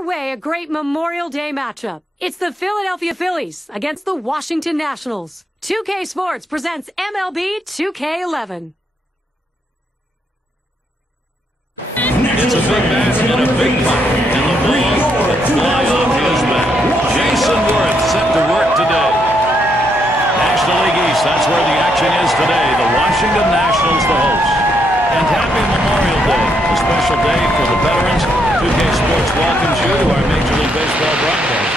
underway a great Memorial Day matchup. It's the Philadelphia Phillies against the Washington Nationals. 2K Sports presents MLB 2K11. It's a big bat and a big pop, and the ball will fly off his bat. Jason Worth set to work today. National League East, that's where the action is today. The Washington Nationals, the hosts. And happy Memorial Day, a special day for the veterans. 2K Sports welcomes you to our Major League Baseball broadcast.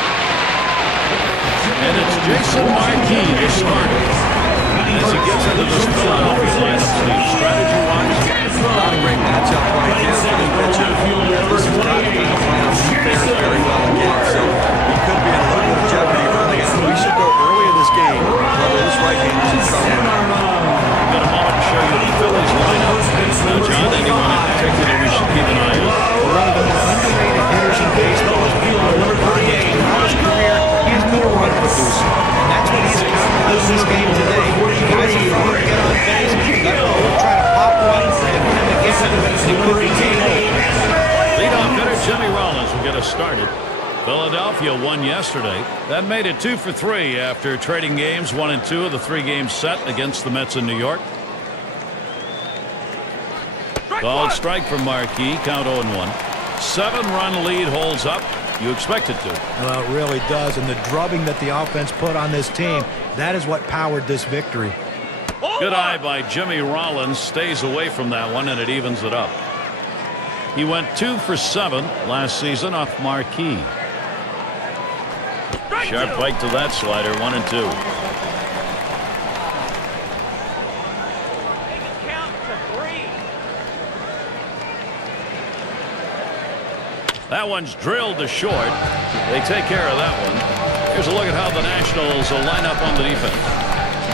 And it's Jason Marquis, the starter. As he gets into this Philadelphia lineup, Steve, strategy-wise, not a great matchup right here for this pitcher. This is not the kind of lineup he fares very well against, so he could be in a little bit of jeopardy early on. We should go early in this game. Although this right-hander is in trouble. We've got a moment to show you the Phillies lineup. Now, John, anyone in particular we should keep an eye on? One of the more underrated hitters in baseball is throughout his career, he has been a run producer. And that's what he's counting on this game today. Guys are going to get on base, let him try to pop one, and him again, it could be game over. Leadoff hitter Jimmy Rollins will get us started. Philadelphia won yesterday. That made it 2 for 3 after trading games 1 and 2 of the 3 games set against the Mets in New York. Called strike from Marquis, count 0-1. 7-run lead holds up. You expect it to. Well, it really does, and the drubbing that the offense put on this team, that is what powered this victory. Good eye by Jimmy Rollins, stays away from that one, and it evens it up. He went 2 for 7 last season off Marquis. Sharp bite to that slider, 1-2. That one's drilled to short. They take care of that one. Here's a look at how the Nationals will line up on the defense.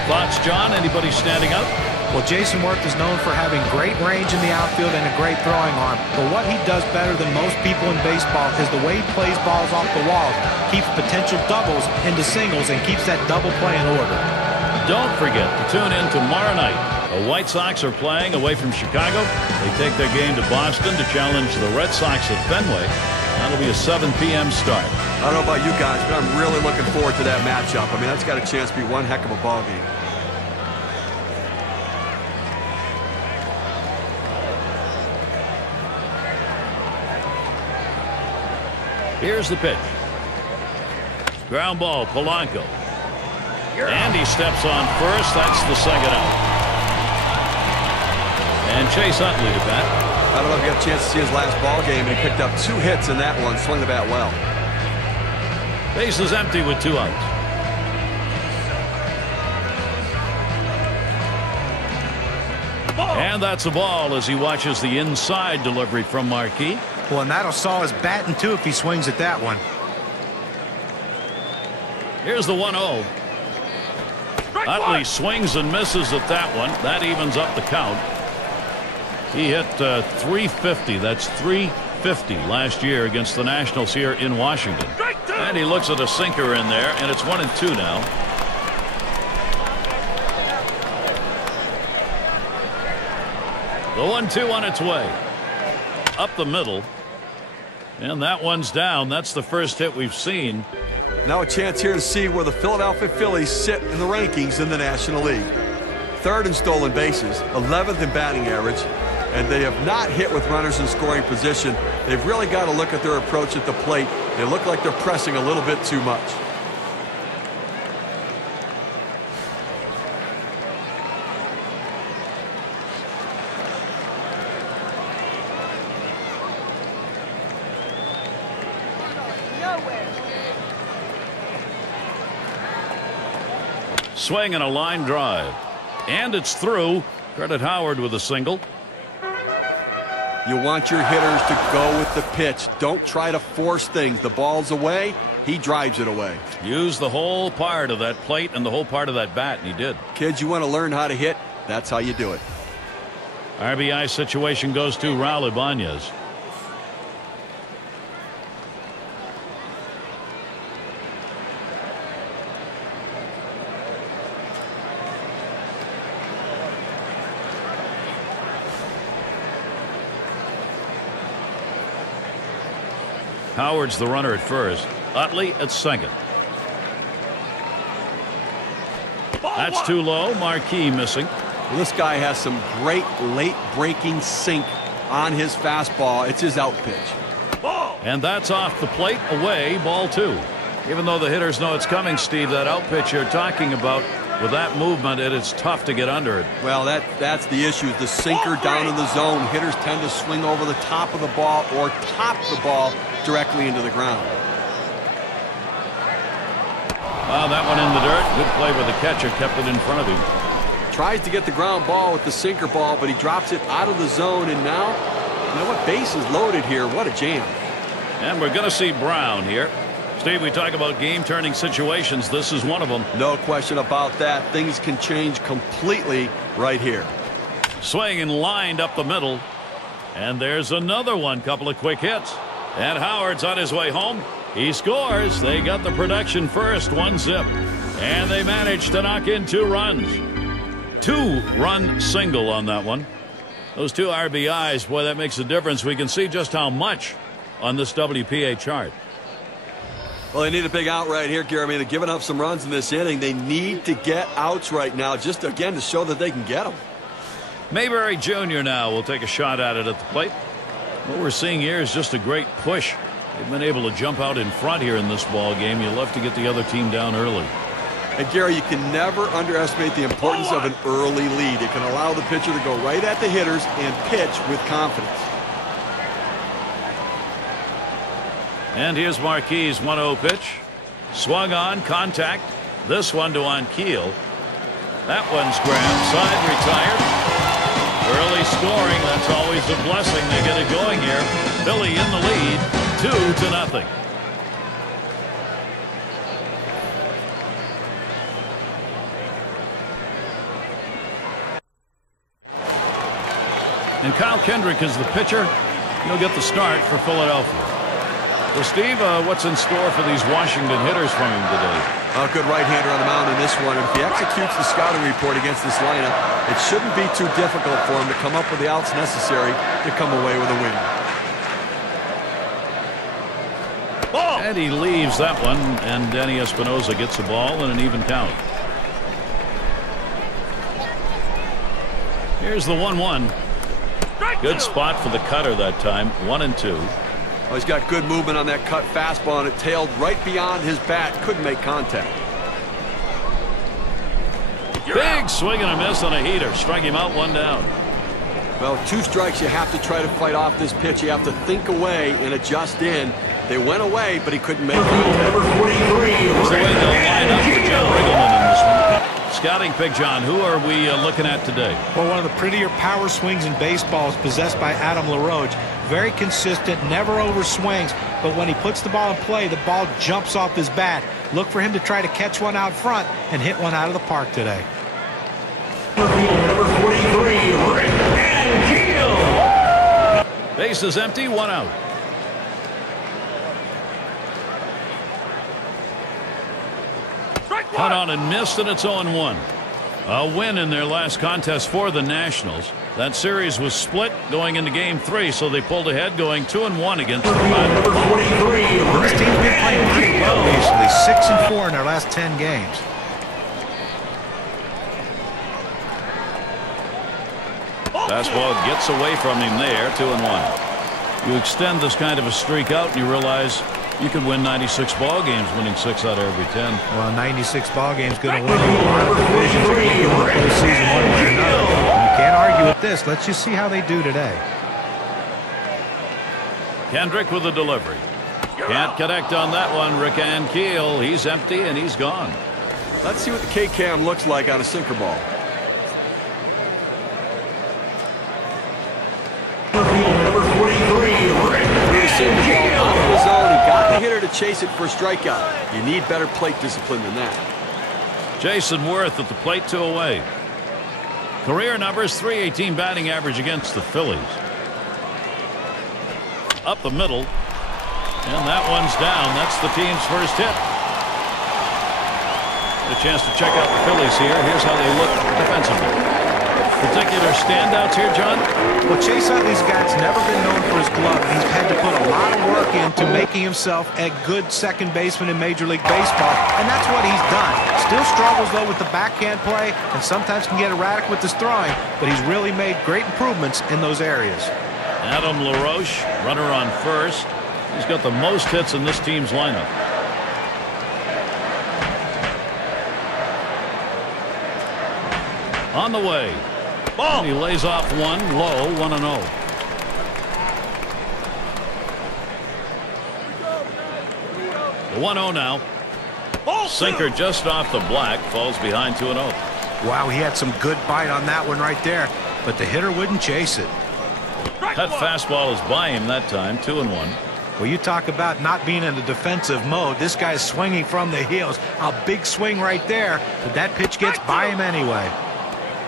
Thoughts, John? Anybody standing out? Well, Jason Worth is known for having great range in the outfield and a great throwing arm. But what he does better than most people in baseball is the way he plays balls off the walls, keeps potential doubles into singles, and keeps that double play in order. Don't forget to tune in tomorrow night. The White Sox are playing away from Chicago. They take their game to Boston to challenge the Red Sox at Fenway. That'll be a 7 p.m. start. I don't know about you guys, but I'm really looking forward to that matchup. I mean, that's got a chance to be one heck of a ball game. Here's the pitch. Ground ball, Polanco. And he steps on first. That's the second out. And Chase Utley to bat. I don't know if you got a chance to see his last ball game, and he picked up 2 hits in that one, swung the bat well. Base is empty with 2 outs. And that's a ball as he watches the inside delivery from Marquis. Well, and that'll saw his batting, too, if he swings at that one. Here's the 1-0. Utley swings and misses at that one. That evens up the count. He hit 350. That's 350 last year against the Nationals here in Washington. And he looks at a sinker in there, and it's 1-2 now. The 1-2 on its way. Up the middle. And that one's down. That's the first hit we've seen. Now a chance here to see where the Philadelphia Phillies sit in the rankings in the National League. 3rd in stolen bases, 11th in batting average, and they have not hit with runners in scoring position. They've really got to look at their approach at the plate. They look like they're pressing a little bit too much. Swing and a line drive. And it's through. Credit Howard with a single. You want your hitters to go with the pitch. Don't try to force things. The ball's away. He drives it away. Use the whole part of that plate and the whole part of that bat, and he did. Kids, you want to learn how to hit? That's how you do it. RBI situation goes to Raul Ibanez. Howard's the runner at first. Utley at second. That's too low. Marquis missing. Well, this guy has some great late breaking sink on his fastball. It's his out pitch. And that's off the plate. Away, ball 2. Even though the hitters know it's coming, Steve, that out pitch you're talking about, with that movement, it's tough to get under it. Well, that's the issue. The sinker down in the zone. Hitters tend to swing over the top of the ball or top the ball directly into the ground. Wow, that one in the dirt. Good play by the catcher. Kept it in front of him. Tries to get the ground ball with the sinker ball, but he drops it out of the zone. And now, you know what? Base is loaded here. What a jam. And we're going to see Brown here. Steve, we talk about game-turning situations. This is one of them. No question about that. Things can change completely right here. Swing and lined up the middle. And there's another one. Couple of quick hits. And Howard's on his way home. He scores. They got the production first. 1-zip. And they managed to knock in 2 runs. 2-run single on that one. Those 2 RBIs, boy, that makes a difference. We can see just how much on this WPA chart. Well, they need a big out right here, Gary. I mean, they're giving up some runs in this inning. They need to get outs right now, just again to show that they can get them. Mayberry Jr. now will take a shot at it at the plate. What we're seeing here is just a great push. They've been able to jump out in front here in this ball game. You love to get the other team down early. And Gary, you can never underestimate the importance of an early lead. It can allow the pitcher to go right at the hitters and pitch with confidence. And here's Marquis' 1-0 pitch. Swung on, contact. This one to Keel. That one's grabbed. Side retired. Early scoring, that's always a blessing. They get it going here. Philly in the lead, 2-0. And Kyle Kendrick is the pitcher. He'll get the start for Philadelphia. Well, Steve, what's in store for these Washington hitters from him today? A good right-hander on the mound in this one. And if he executes the scouting report against this lineup, it shouldn't be too difficult for him to come up with the outs necessary to come away with a win. And he leaves that one, and Danny Espinosa gets the ball in an even count. Here's the 1-1. Good spot for the cutter that time. 1-2. Oh, he's got good movement on that cut fastball, and it tailed right beyond his bat. Couldn't make contact. Big swing and a miss on a heater. Strike him out, 1 down. Well, 2 strikes. You have to try to fight off this pitch. You have to think away and adjust in. They went away, but he couldn't make contact. Here's the way they'll line up for John Riggleman in this one. Scouting pick, John. Who are we looking at today? Well, one of the prettier power swings in baseball is possessed by Adam LaRoche. Very consistent, never overswings, but when he puts the ball in play, the ball jumps off his bat. Look for him to try to catch one out front and hit one out of the park today. Number 43, Rick and Keel. Base is empty, 1 out. Cut on and missed, and it's 0-1. A win in their last contest for the Nationals. That series was split going into Game 3, so they pulled ahead, going 2-1 against the Padres. Number 43, This team's been playing pretty well recently, 6-4 in their last 10 games. Fastball gets away from him there, 2-1. You extend this kind of a streak out, and you realize you could win 96 ball games, winning 6 out of every 10. Well, 96 ball games going to win you a lot of divisions. It can you win the season one way or another. You can't argue with this. Let's just see how they do today. Kendrick with the delivery. Can't connect on that one. Rick and Keel. He's empty and he's gone. Let's see what the K-Cam looks like on a sinker ball. Number 43, Rick and Keel. Out of the zone, he got the hitter to chase it for a strikeout. You need better plate discipline than that. Jason Worth at the plate, 2 away. Career numbers, .318 batting average against the Phillies. Up the middle, and that one's down. That's the team's first hit. A chance to check out the Phillies here. Here's how they look defensively. Particular standouts here, John? Well, Chase Utley's bat's never been known for his glove. He's had to put a lot of work in to make making himself a good second baseman in Major League Baseball, and that's what he's done. Still struggles, though, with the backhand play and sometimes can get erratic with his throwing, but he's really made great improvements in those areas. Adam LaRoche, runner on first. He's got the most hits in this team's lineup. On the way. Ball. And he lays off one low, 1-0. The 1-0 now. Sinker just off the black, falls behind 2-0. Wow, he had some good bite on that one right there, but the hitter wouldn't chase it. That fastball is by him that time, 2-1. Well, you talk about not being in a defensive mode. This guy's swinging from the heels. A big swing right there, but that pitch gets by him anyway.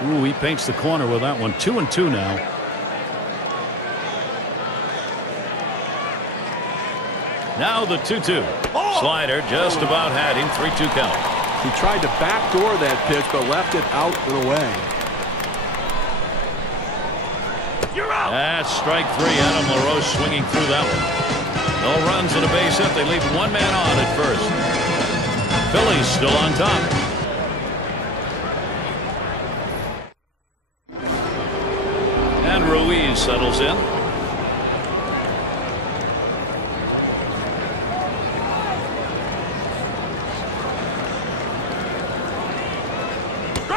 Ooh, he paints the corner with that one. 2-2 now. Now the 2-2. Slider just about had him. 3-2 count. He tried to backdoor that pitch, but left it out and away. That's strike three. Adam LaRoche swinging through that one. No runs and a base hit. They leave one man on at first. Phillies still on top. And Ruiz settles in.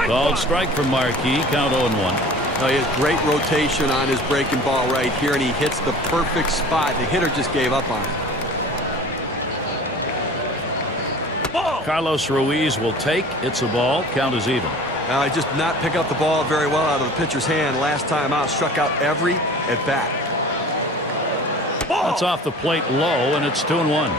Called strike from Marquis. Count 0-1. He has great rotation on his breaking ball right here, and he hits the perfect spot. The hitter just gave up on him. Carlos Ruiz will take. It's a ball. Count is even. He just did not pick up the ball very well out of the pitcher's hand last time out. Struck out every at bat. That's off the plate low, and it's 2-1.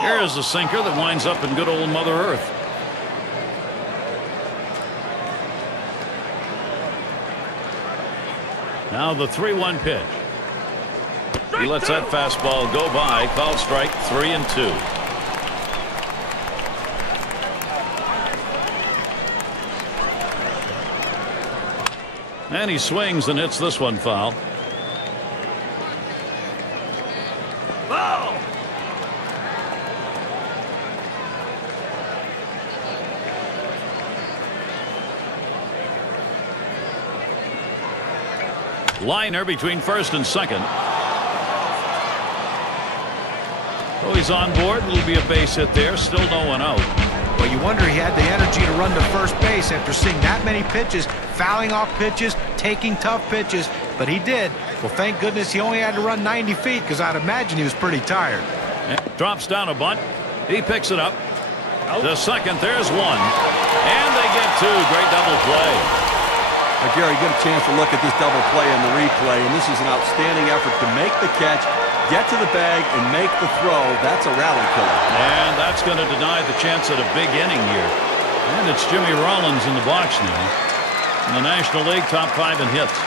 Here's a sinker that winds up in good old Mother Earth. Now the 3-1 pitch. He lets that fastball go by. Called strike 3-2. And he swings and hits this one foul. Liner between first and second. Oh, he's on board. Will be a base hit there. Still no one out. Well, you wonder he had the energy to run to first base after seeing that many pitches, fouling off pitches, taking tough pitches, but he did. Well, thank goodness he only had to run 90 feet because I'd imagine he was pretty tired. And drops down a bunt. He picks it up. The second, there's one. And they get two. Great double play. Gary, get a chance to look at this double play on the replay, and this is an outstanding effort to make the catch, get to the bag, and make the throw. That's a rally killer. And that's going to deny the chance at a big inning here. And it's Jimmy Rollins in the box now. In the National League, top 5 in hits.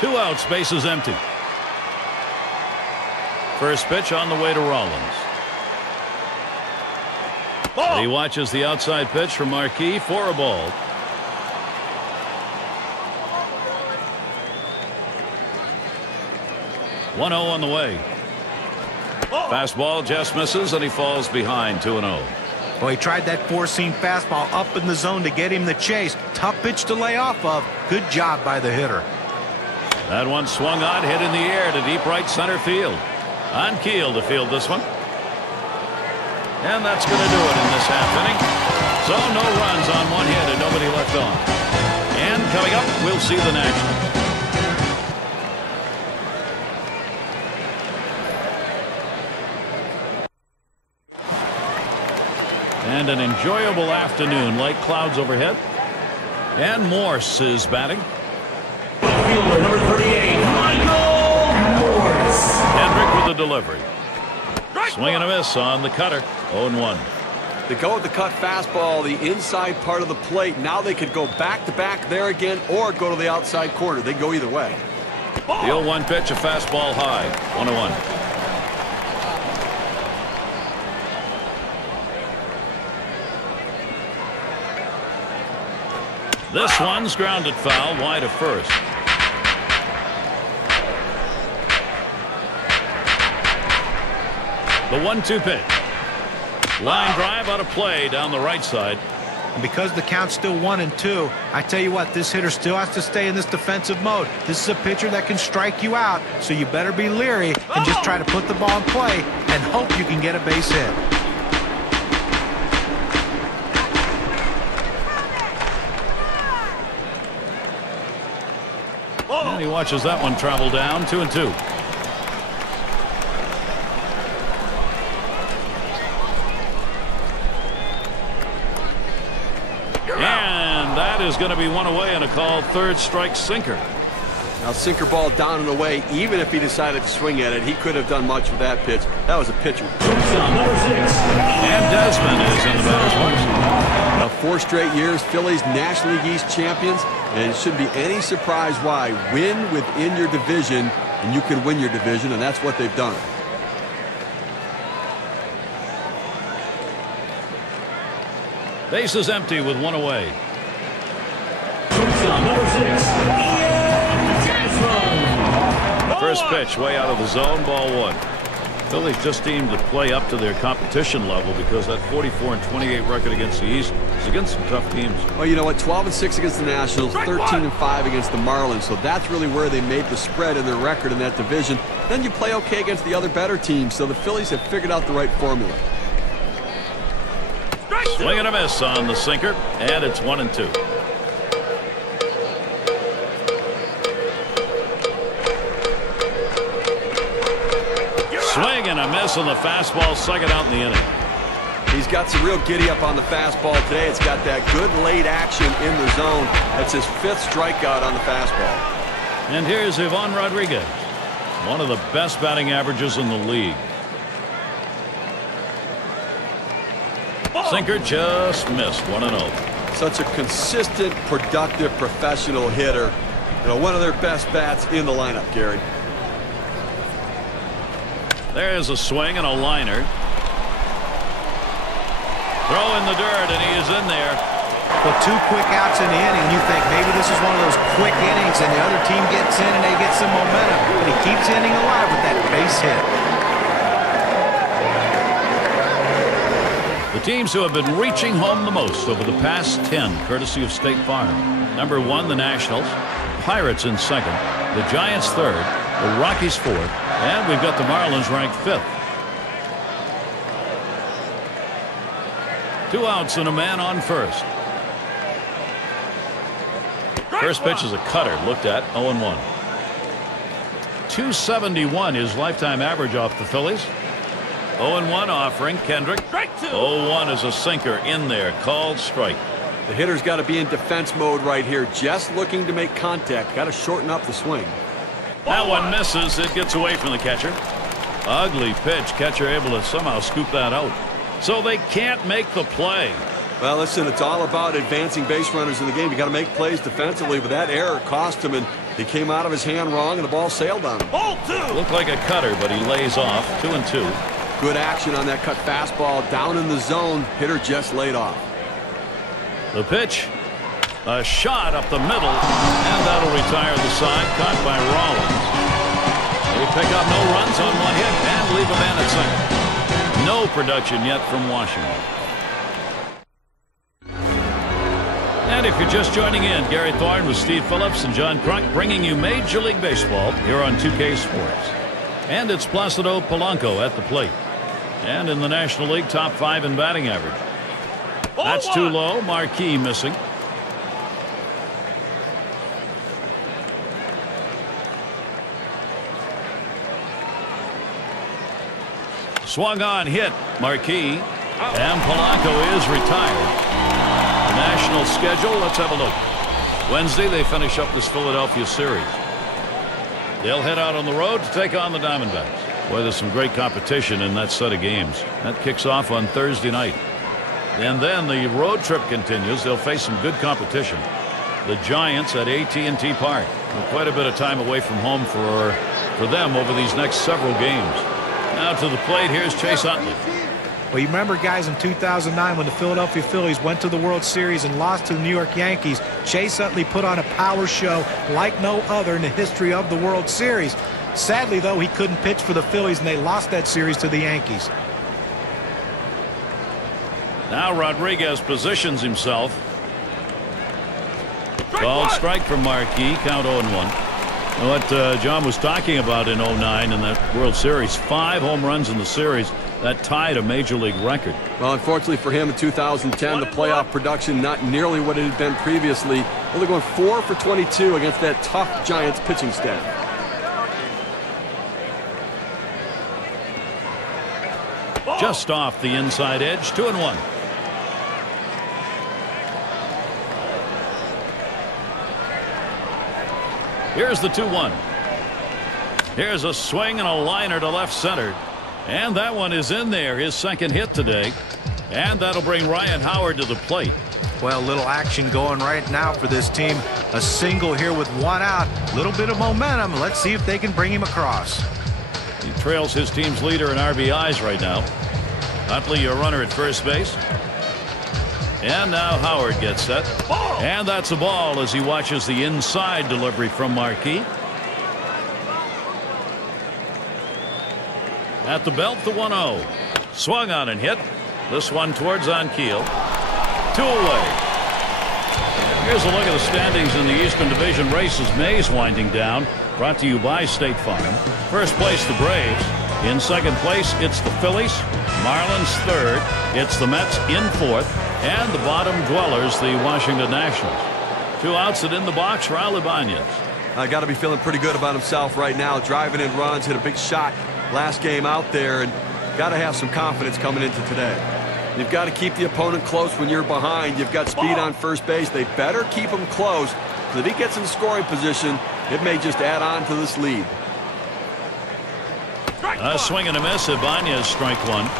Two outs, bases empty. First pitch on the way to Rollins. He watches the outside pitch from Marquis for a ball. One 0 on the way. Fastball just misses and he falls behind 2-0. Well, he tried that four-seam fastball up in the zone to get him the chase. Tough pitch to lay off of. Good job by the hitter. That one swung on, hit in the air to deep right center field. On Keel to field this one. And that's going to do it in this half inning. So no runs on one hit and nobody left on. And coming up, we'll see the Nationals. And an enjoyable afternoon. Light clouds overhead. And Morse is batting. Fielder number 38, Michael Morse. Hendrick with the delivery. Swing and a miss on the cutter. 0-1. They go with the cut fastball, the inside part of the plate. Now they could go back-to-back there again or go to the outside corner. They go either way. The 0-1 pitch, a fastball high. 1-1. This one's grounded foul wide of first. The 1-2 pitch. Line drive out of play down the right side. And because the count's still 1-2, I tell you what, this hitter still has to stay in this defensive mode. This is a pitcher that can strike you out, so you better be leery and just try to put the ball in play and hope you can get a base hit. And he watches that one travel down. 2-2. And that is going to be one away and a called third strike sinker. Now sinker ball down and away. Even if he decided to swing at it, he couldn't have done much with that pitch. That was a pitcher. And Desmond is in the batter's box. Now 4 straight years, Phillies National League East champions, and it shouldn't be any surprise why. Win within your division, and you can win your division, and that's what they've done. Base is empty with one away. First pitch way out of the zone, ball 1. Phillies just seem to play up to their competition level because that 44-28 record against the East is against some tough teams. Well, you know what? 12-6 against the Nationals, 13-5 against the Marlins. So that's really where they made the spread in their record in that division. Then you play okay against the other better teams. So the Phillies have figured out the right formula. Swing and a miss on the sinker, and it's 1-2. Swing and a miss on the fastball, second out in the inning. He's got some real giddy up on the fastball today. It's got that good late action in the zone. That's his 5th strikeout on the fastball. And here's Ivan Rodriguez, one of the best batting averages in the league. Sinker just missed. 1-0. Such a consistent, productive, professional hitter. You know, one of their best bats in the lineup, Gary. There's a swing and a liner. Throw in the dirt, and he is in there. Well, 2 quick outs in the inning. You think maybe this is one of those quick innings, and the other team gets in and they get some momentum. But he keeps the inning alive with that base hit. The teams who have been reaching home the most over the past 10, courtesy of State Farm. Number 1, the Nationals. Pirates in 2nd. The Giants 3rd. The Rockies 4th. And we've got the Marlins ranked 5th. 2 outs and a man on first. First pitch is a cutter. Looked at. 0-1. 271 his lifetime average off the Phillies. 0-1 offering. Kendrick. 0-1 is a sinker in there. Called strike. The hitter's got to be in defense mode right here, just looking to make contact. Got to shorten up the swing. That one misses. It gets away from the catcher. Ugly pitch. Catcher able to somehow scoop that out. So they can't make the play. Well, listen, it's all about advancing base runners in the game. You got to make plays defensively, but that error cost him, and he came out of his hand wrong, and the ball sailed on him. Ball 2. Looked like a cutter, but he lays off. 2-2. Good action on that cut fastball down in the zone. Hitter just laid off. The pitch. A shot up the middle, and that'll retire the side. Caught by Rollins. They pick up no runs on one hit and leave a man at second. No production yet from Washington. And if you're just joining in, Gary Thorne with Steve Phillips and John Crunk bringing you Major League Baseball here on 2K Sports. And it's Placido Polanco at the plate. And in the National League, top 5 in batting average. That's too low. Marquis missing. Swung on, hit. Marquis. And Polanco is retired. The National schedule, let's have a look. Wednesday, they finish up this Philadelphia series. They'll head out on the road to take on the Diamondbacks. Boy, there's some great competition in that set of games. That kicks off on Thursday night. And then the road trip continues. They'll face some good competition. The Giants at AT&T Park. Quite a bit of time away from home for them over these next several games. Now to the plate, here's Chase Utley. Well, you remember, guys, in 2009 when the Philadelphia Phillies went to the World Series and lost to the New York Yankees, Chase Utley put on a power show like no other in the history of the World Series. Sadly, though, he couldn't pitch for the Phillies, and they lost that series to the Yankees. Now Rodriguez positions himself. Called strike from Marquis. Count 0-1. What John was talking about in 09 in that World Series, 5 home runs in the series. That tied a major league record. Well, unfortunately for him in 2010, the playoff production not nearly what it had been previously. Only going 4 for 22 against that tough Giants pitching staff. Just off the inside edge. 2-1. Here's the 2-1. Here's a swing and a liner to left center. And that one is in there, his second hit today. And that'll bring Ryan Howard to the plate. Well, little action going right now for this team. A single here with 1 out. Little bit of momentum. Let's see if they can bring him across. He trails his team's leader in RBIs right now. Utley, your runner at first base. And now Howard gets set. And that's a ball as he watches the inside delivery from Marquis. At the belt, the 1-0. Swung on and hit. This one towards Ankiel. 2 away. Here's a look at the standings in the Eastern Division race as May's winding down. Brought to you by State Farm. First place, the Braves. In second place, it's the Phillies. Marlins third. It's the Mets in fourth. And the bottom dwellers, the Washington Nationals. 2 outs and in the box, Raul Ibanez. Got to be feeling pretty good about himself right now. Driving in runs, hit a big shot last game out there, and got to have some confidence coming into today. You've got to keep the opponent close when you're behind. You've got speed on first base. They better keep him close, because if he gets in scoring position, it may just add on to this lead. A swing and a miss. Ibanez strike 1.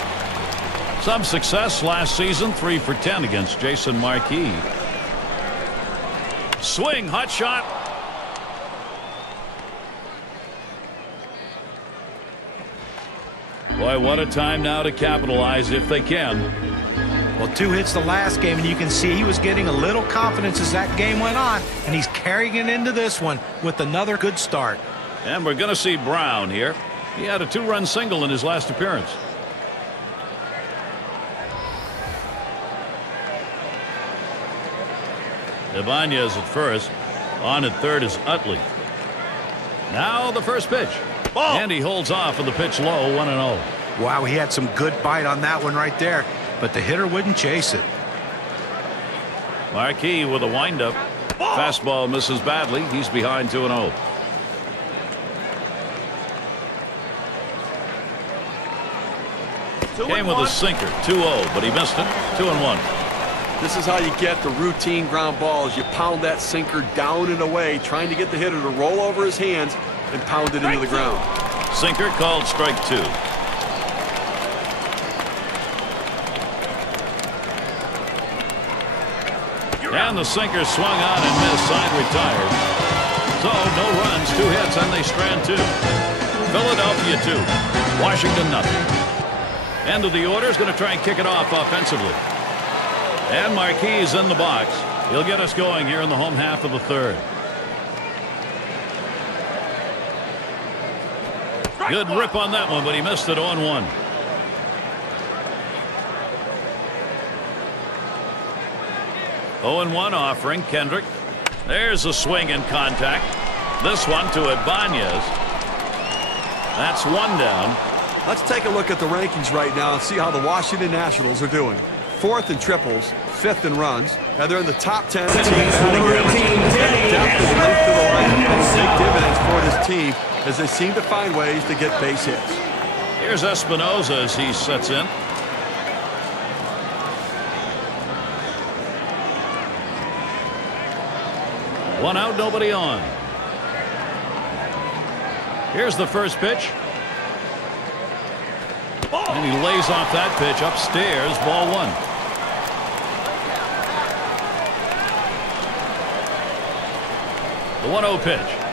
Some success last season, 3 for 10 against Jason Marquis. Swing, hot shot. Boy, what a time now to capitalize if they can. Well, 2 hits the last game, and you can see he was getting a little confidence as that game went on, and he's carrying it into this one with another good start. And we're going to see Brown here. He had a 2-run single in his last appearance. Ibanez at first. On at third is Utley. Now the first pitch. And he holds off with the pitch low, 1-0. Wow, he had some good bite on that one right there, but the hitter wouldn't chase it. Marquis with a windup. Fastball misses badly. He's behind 2-0. Came with a sinker, 2-0, but he missed it. 2-1. This is how you get the routine ground balls. You pound that sinker down and away, trying to get the hitter to roll over his hands and pound it into the ground. Sinker called strike 2. And the sinker swung on and missed. Side retired. So no runs, 2 hits, and they strand 2. Philadelphia 2. Washington nothing. End of the order is going to try and kick it off offensively. And Marquis is in the box. He'll get us going here in the home half of the third. Good rip on that one, but he missed it 0-1. Offering Kendrick. There's a swing and contact. This one to Ibanez. That's 1 down. Let's take a look at the rankings right now and see how the Washington Nationals are doing. 4th in triples, 5th in runs, and they're in the top 10 team batting average. That depth and length of the lineup big dividends for this team as they seem to find ways to get base hits. Here's Espinosa as he sets in. One out, nobody on. Here's the first pitch. And he lays off that pitch upstairs, ball 1. The 1-0 pitch.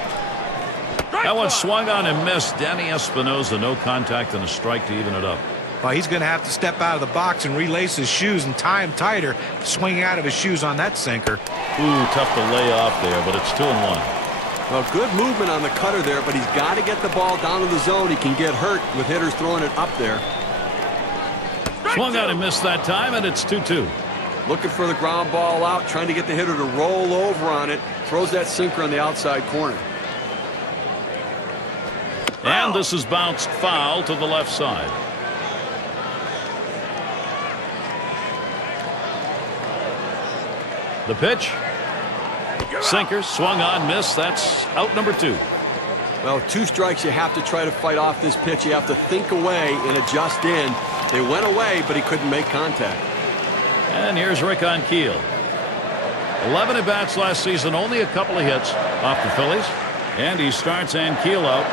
That one swung on and missed. Danny Espinosa, no contact and a strike to even it up. Well, he's going to have to step out of the box and relace his shoes and tie him tighter, swinging out of his shoes on that sinker. Ooh, tough to lay off there, but it's 2-1. Well, good movement on the cutter there, but he's got to get the ball down to the zone. He can get hurt with hitters throwing it up there. Swung on and missed that time, and it's 2-2. Looking for the ground ball out, trying to get the hitter to roll over on it. Throws that sinker on the outside corner. And this is bounced foul to the left side. The pitch. Sinker, swung on, missed. That's out number 2. Well, 2 strikes, you have to try to fight off this pitch. You have to think away and adjust in. They went away, but he couldn't make contact. And here's Rick Ankiel. 11 at-bats last season, only a couple of hits off the Phillies. And he starts Ankiel out.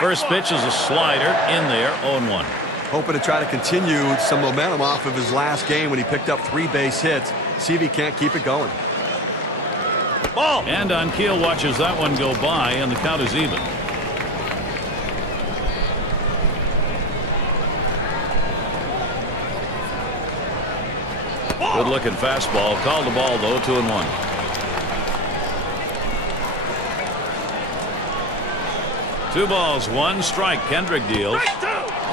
First pitch is a slider in there, 0-1. Hoping to try to continue some momentum off of his last game when he picked up 3 base hits. See if he can't keep it going. Ball. And Ankiel watches that one go by, and the count is even. Good-looking fastball. Called the ball, though, 2-1. Two balls, 1 strike. Kendrick deals.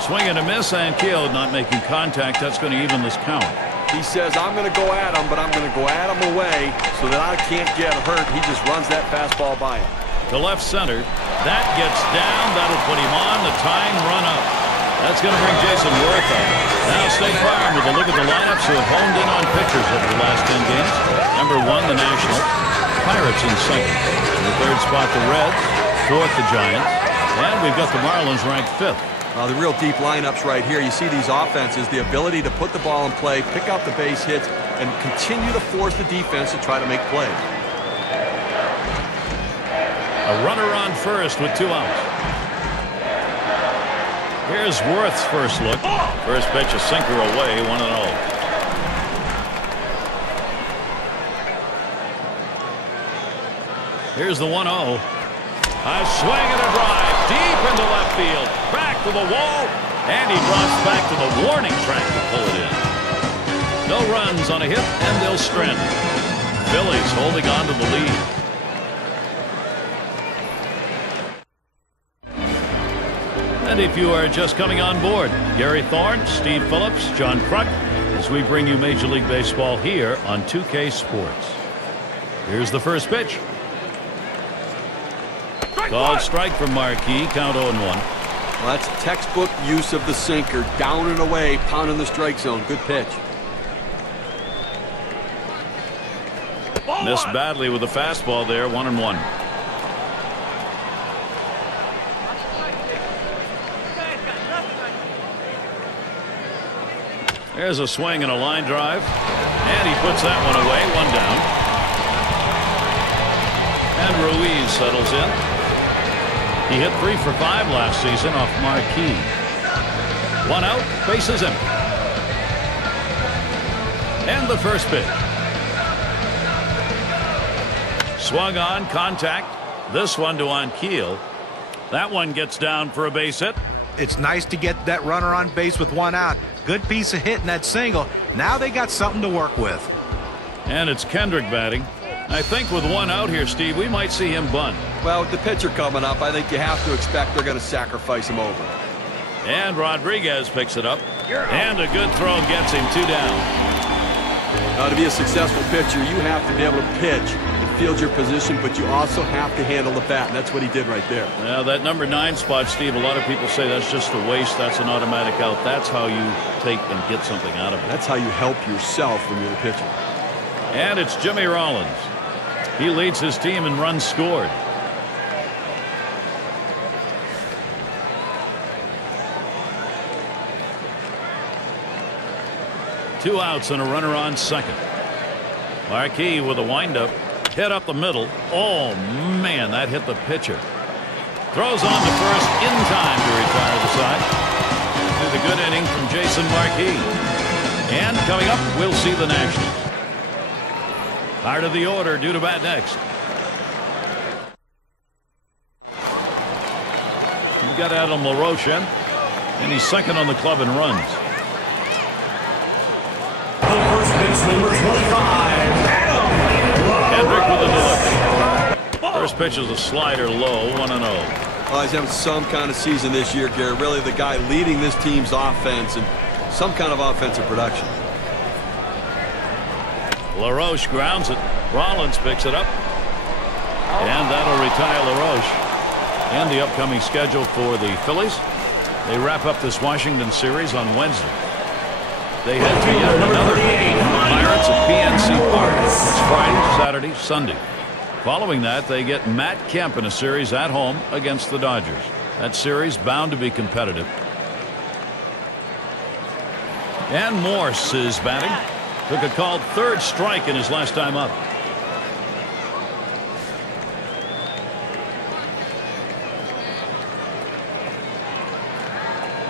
Swing and a miss, and Ankiel not making contact. That's going to even this count. He says, I'm going to go at him, but I'm going to go at him away so that I can't get hurt. He just runs that fastball by him. To left center. That gets down. That'll put him on. The tying run up. That's going to bring Jason Worth up. Now State Farm with a look at the lineups who have honed in on pitchers over the last 10 games. Number 1, the National. Pirates in second. In the 3rd spot, the Reds. 4th, the Giants. And we've got the Marlins ranked 5th. The real deep lineups right here. You see these offenses, the ability to put the ball in play, pick out the base hits, and continue to force the defense to try to make plays. A runner on first with 2 outs. Here's Worth's first look. First pitch, a sinker away, 1-0. Here's the 1-0. A swing and a drive deep into left field. Back to the wall. And he drops back to the warning track to pull it in. No runs on a hit, and they'll strand it. Phillies holding on to the lead. And if you are just coming on board, Gary Thorne, Steve Phillips, John Kruk, as we bring you Major League Baseball here on 2K Sports. Here's the first pitch. Called strike from Marquis, count 0-1. Well, that's textbook use of the sinker, down and away, pounding the strike zone. Good pitch. Missed badly with the fastball there, 1-1. There's a swing and a line drive, and he puts that one away, 1 down. And Ruiz settles in. He hit 3 for 5 last season off Marquis. 1 out, bases empty. And the first pitch. Swung on, contact. This one to Ankiel. That one gets down for a base hit. It's nice to get that runner on base with 1 out. Good piece of hit in that single. Now they got something to work with. And it's Kendrick batting. I think with 1 out here, Steve, we might see him bunt. Well, with the pitcher coming up, I think you have to expect they're going to sacrifice him over. And Rodriguez picks it up. And a good throw gets him 2 down. Now, to be a successful pitcher, you have to be able to pitch and field your position, but you also have to handle the bat, and that's what he did right there. Now, that number 9 spot, Steve, a lot of people say that's just a waste. That's an automatic out. That's how you take and get something out of it. That's how you help yourself when you're the pitcher. And it's Jimmy Rollins. He leads his team in runs scored. Two outs and a runner on second. Marquis with a windup. Hit up the middle. Oh, man, that hit the pitcher. Throws on to first in time to retire the side. To the good inning from Jason Marquis. And coming up, we'll see the Nationals. Part of the order due to bat next. they've got Adam LaRoche in, and he's second on the club in runs. The first pitch, number 25, Adam. Kendrick with a delivery. First pitch is a slider low, 1-0. Oh, he's having some kind of season this year, Gary. Really the guy leading this team's offense and some kind of offensive production. LaRoche grounds it. Rollins picks it up. And that'll retire LaRoche. And the upcoming schedule for the Phillies. They wrap up this Washington series on Wednesday. They head to yet another Pirates at PNC Park. It's Friday, Saturday, Sunday. Following that, they get Matt Kemp in a series at home against the Dodgers. That series bound to be competitive. And Morse is batting. Took a called third strike in his last time up.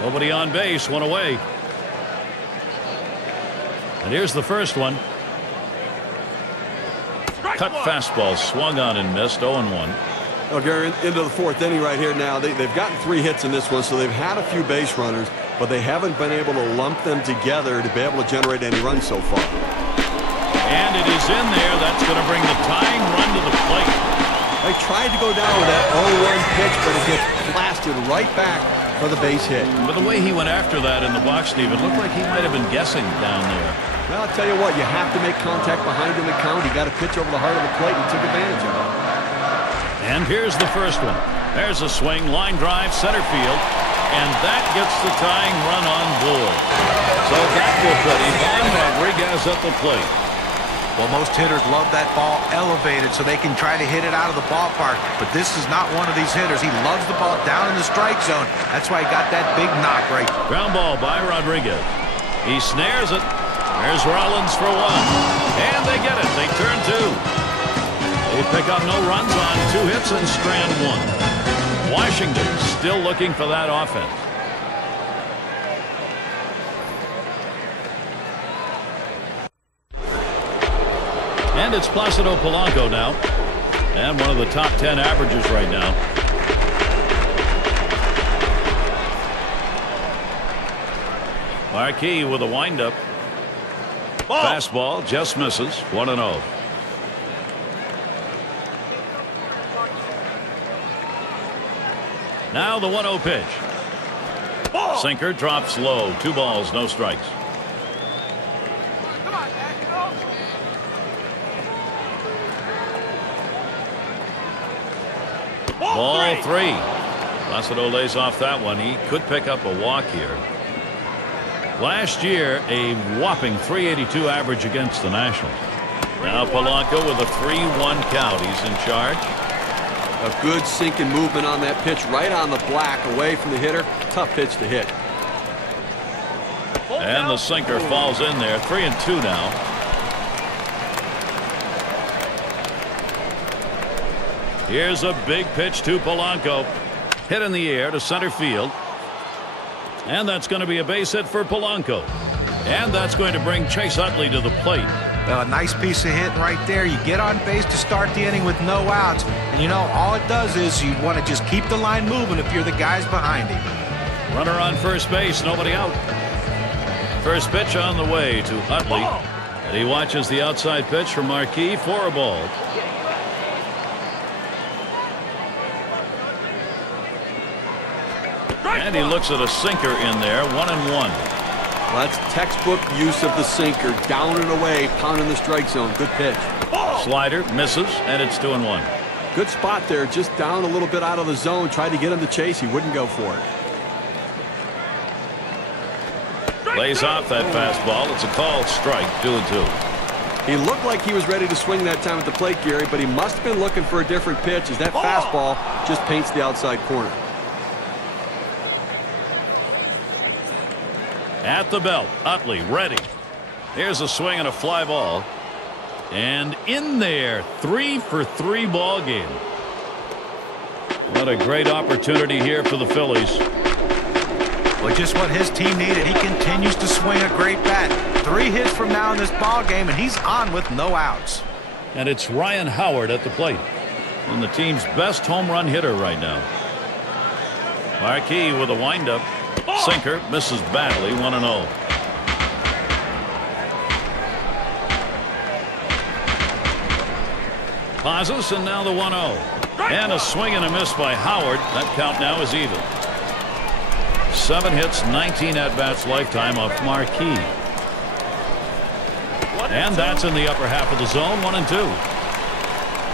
Nobody on base, one away. And here's the first one. Cut fastball, swung on and missed, 0-1. Oh, Gary, into the fourth inning right here now. They've gotten 3 hits in this one, so they've had a few base runners, but they haven't been able to lump them together to be able to generate any runs so far. And it is in there. That's going to bring the tying run to the plate. They tried to go down with that 0-1 pitch, but it gets blasted right back for the base hit. But the way he went after that in the box, Steve, it looked like he might have been guessing down there. Well, I'll tell you what, you have to make contact behind in the count. He got a pitch over the heart of the plate and took advantage of it. And here's the first one. There's a swing, line drive, center field, and that gets the tying run on board. So that will put Ivan Rodriguez at the plate. Well, most hitters love that ball elevated so they can try to hit it out of the ballpark. But this is not one of these hitters. He loves the ball down in the strike zone. That's why he got that big knock right. Ground ball by Rodriguez. He snares it. There's Rollins for one. And they get it. They turn 2. They pick up no runs on 2 hits and strand 1. Washington still looking for that offense. And it's Placido Polanco now. And one of the top 10 averages right now. Marquis with a windup. Fastball just misses. 1-0. Now the 1-0 pitch. Sinker drops low. 2 balls, no strikes. Ball 3. Placido lays off that one. He could pick up a walk here. Last year, a whopping .382 average against the Nationals. Now Polanco with a 3-1 count. He's in charge. A good sinking movement on that pitch, right on the black, away from the hitter. Tough pitch to hit. And the sinker falls in there. 3-2 now. Here's a big pitch to Polanco. Hit in the air to center field. And that's going to be a base hit for Polanco. And that's going to bring Chase Utley to the plate. Well, a nice piece of hitting right there. You get on base to start the inning with no outs. And, you know, all it does is you want to just keep the line moving if you're the guys behind him. Runner on first base, nobody out. First pitch on the way to Utley. And he watches the outside pitch from Marquis for a ball. And he looks at a sinker in there. 1-1. Well, that's textbook use of the sinker. Down and away, pounding the strike zone. Good pitch. Slider misses, and it's 2-1. Good spot there. Just down a little bit out of the zone. Tried to get him to chase. He wouldn't go for it. Lays off that fastball. It's a called strike. 2-2. He looked like he was ready to swing that time at the plate, Gary, but he must have been looking for a different pitch as that fastball just paints the outside corner. At the belt, Utley ready. Here's a swing and a fly ball. And in there, 3 for 3 ball game. What a great opportunity here for the Phillies. Well, just what his team needed. He continues to swing a great bat. 3 hits from now in this ball game, and he's on with no outs. And it's Ryan Howard at the plate, and the team's best home run hitter right now. Marquis with a windup. Sinker misses badly. 1-0. Pauses, and now the 1-0. And a swing and a miss by Howard. That count now is even. 7 hits, 19 at-bats lifetime of Marquis. And that's in the upper half of the zone. 1-2.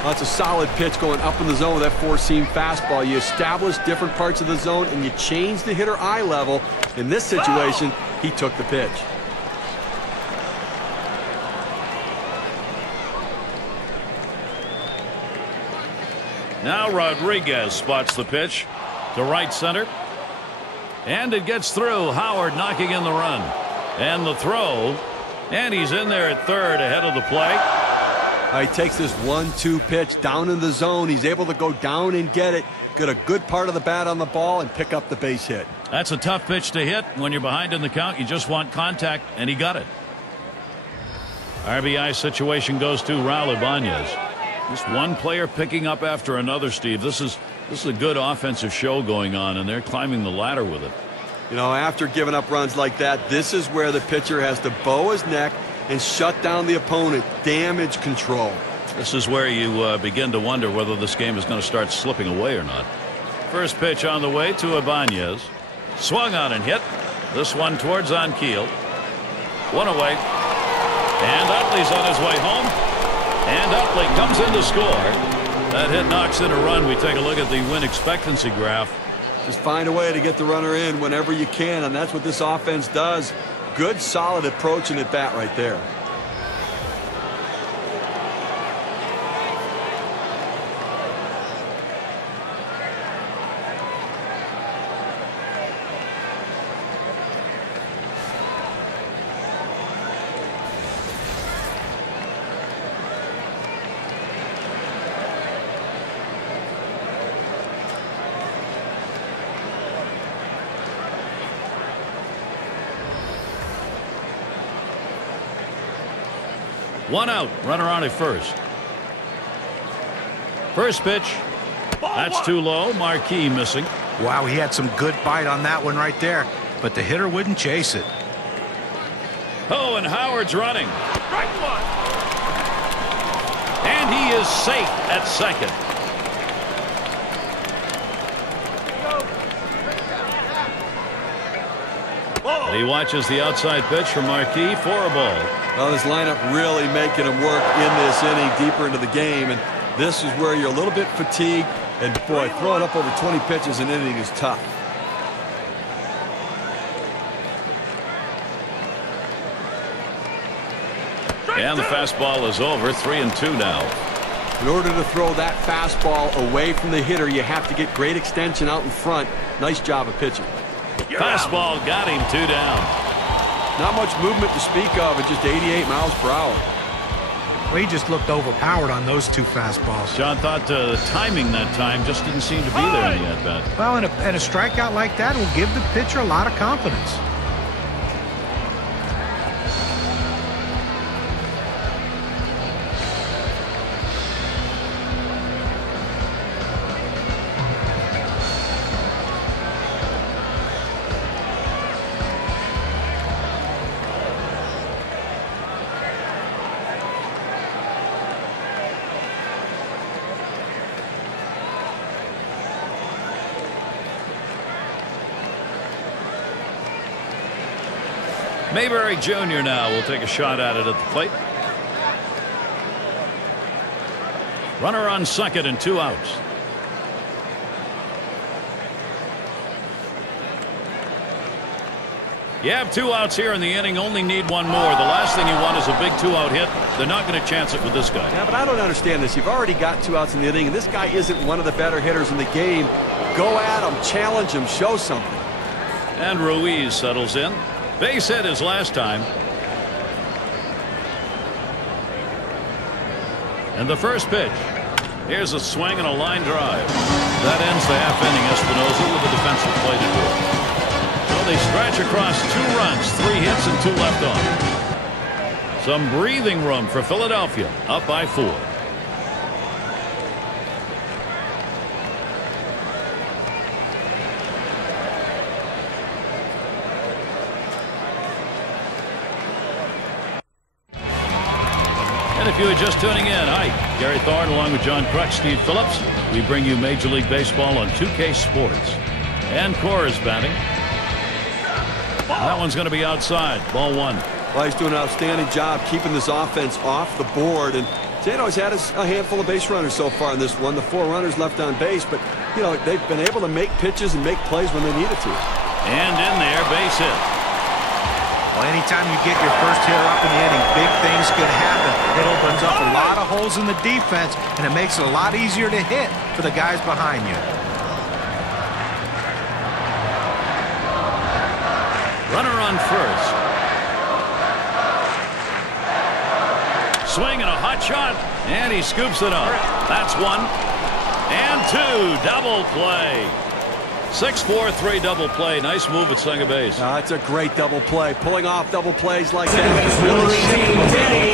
That's a solid pitch going up in the zone with that four-seam fastball. You establish different parts of the zone and you change the hitter eye level. In this situation, he took the pitch. Now Rodriguez spots the pitch to right center. And it gets through. Howard knocking in the run. And the throw. And he's in there at third ahead of the plate. He takes this 1-2 pitch down in the zone. He's able to go down and get it. Get a good part of the bat on the ball and pick up the base hit. That's a tough pitch to hit. When you're behind in the count, you just want contact, and he got it. RBI situation goes to Raul Ibanez. Just one player picking up after another, Steve. This is a good offensive show going on, and they're climbing the ladder with it. You know, after giving up runs like that, this is where the pitcher has to bow his neck and shut down the opponent. Damage control. This is where you begin to wonder whether this game is going to start slipping away or not. First pitch on the way to Ibanez. Swung on and hit. This one towards Ankiel. One away. And Utley's on his way home. And Utley comes in to score. That hit knocks in a run. We take a look at the win expectancy graph. Just find a way to get the runner in whenever you can, and that's what this offense does. Good, solid approach and at bat right there. One out, runner on at first. First pitch. That's too low. Marquis missing. Wow, he had some good bite on that one right there, but the hitter wouldn't chase it. Oh, and Howard's running. And he is safe at second. And he watches the outside pitch from Marquis for a ball. Well, this lineup really making him work in this inning deeper into the game, and this is where you're a little bit fatigued, and boy, throwing up over 20 pitches an inning is tough. And the fastball is over. 3-2 now. In order to throw that fastball away from the hitter, you have to get great extension out in front. Nice job of pitching. Fastball got him. 2 down. Not much movement to speak of at just 88 miles per hour. Well, he just looked overpowered on those two fastballs. John thought the timing that time just didn't seem to be there in the at-bat. Well, and a strikeout like that will give the pitcher a lot of confidence. Mayberry Jr. now will take a shot at it at the plate. Runner on second and 2 outs. You have 2 outs here in the inning. Only need 1 more. The last thing you want is a big 2-out hit. They're not going to chance it with this guy. Yeah, but I don't understand this. You've already got 2 outs in the inning, and this guy isn't one of the better hitters in the game. Go at him, challenge him, show something. And Ruiz settles in. Base hit his last time. And the first pitch. Here's a swing and a line drive. That ends the half inning. Espinosa with a defensive play to do it. So they stretch across 2 runs, 3 hits, and 2 left on. Some breathing room for Philadelphia, up by 4. you are just tuning in, hi, Gary Thorne along with John Crutch, Steve Phillips. We bring you Major League Baseball on 2K Sports. And Core is batting. That one's going to be outside. Ball one. Well, he's doing an outstanding job keeping this offense off the board. And Zano has had a handful of base runners so far in this one. The 4 runners left on base, but, you know, they've been able to make pitches and make plays when they needed to. And in there, base hit. Well, anytime you get your first hitter up in the inning, big things could happen. It opens up a lot of holes in the defense, and it makes it a lot easier to hit for the guys behind you. Runner on first. Swing and a hot shot, and he scoops it up. That's 1 and 2. Double play. 6-4-3 double play. Nice move at second base. It's a great double play. Pulling off double plays like Second that. base, number 18, Danny.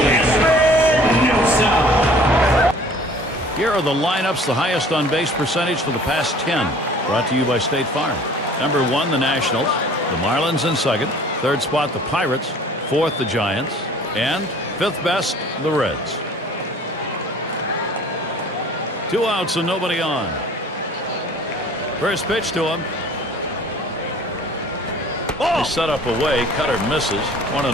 Here are the lineups, the highest on base percentage for the past 10. Brought to you by State Farm. Number 1, the Nationals. The Marlins in second. Third spot, the Pirates. Fourth, the Giants. And fifth best, the Reds. 2 outs and nobody on. First pitch to him. He set up away. Cutter misses. 1-0.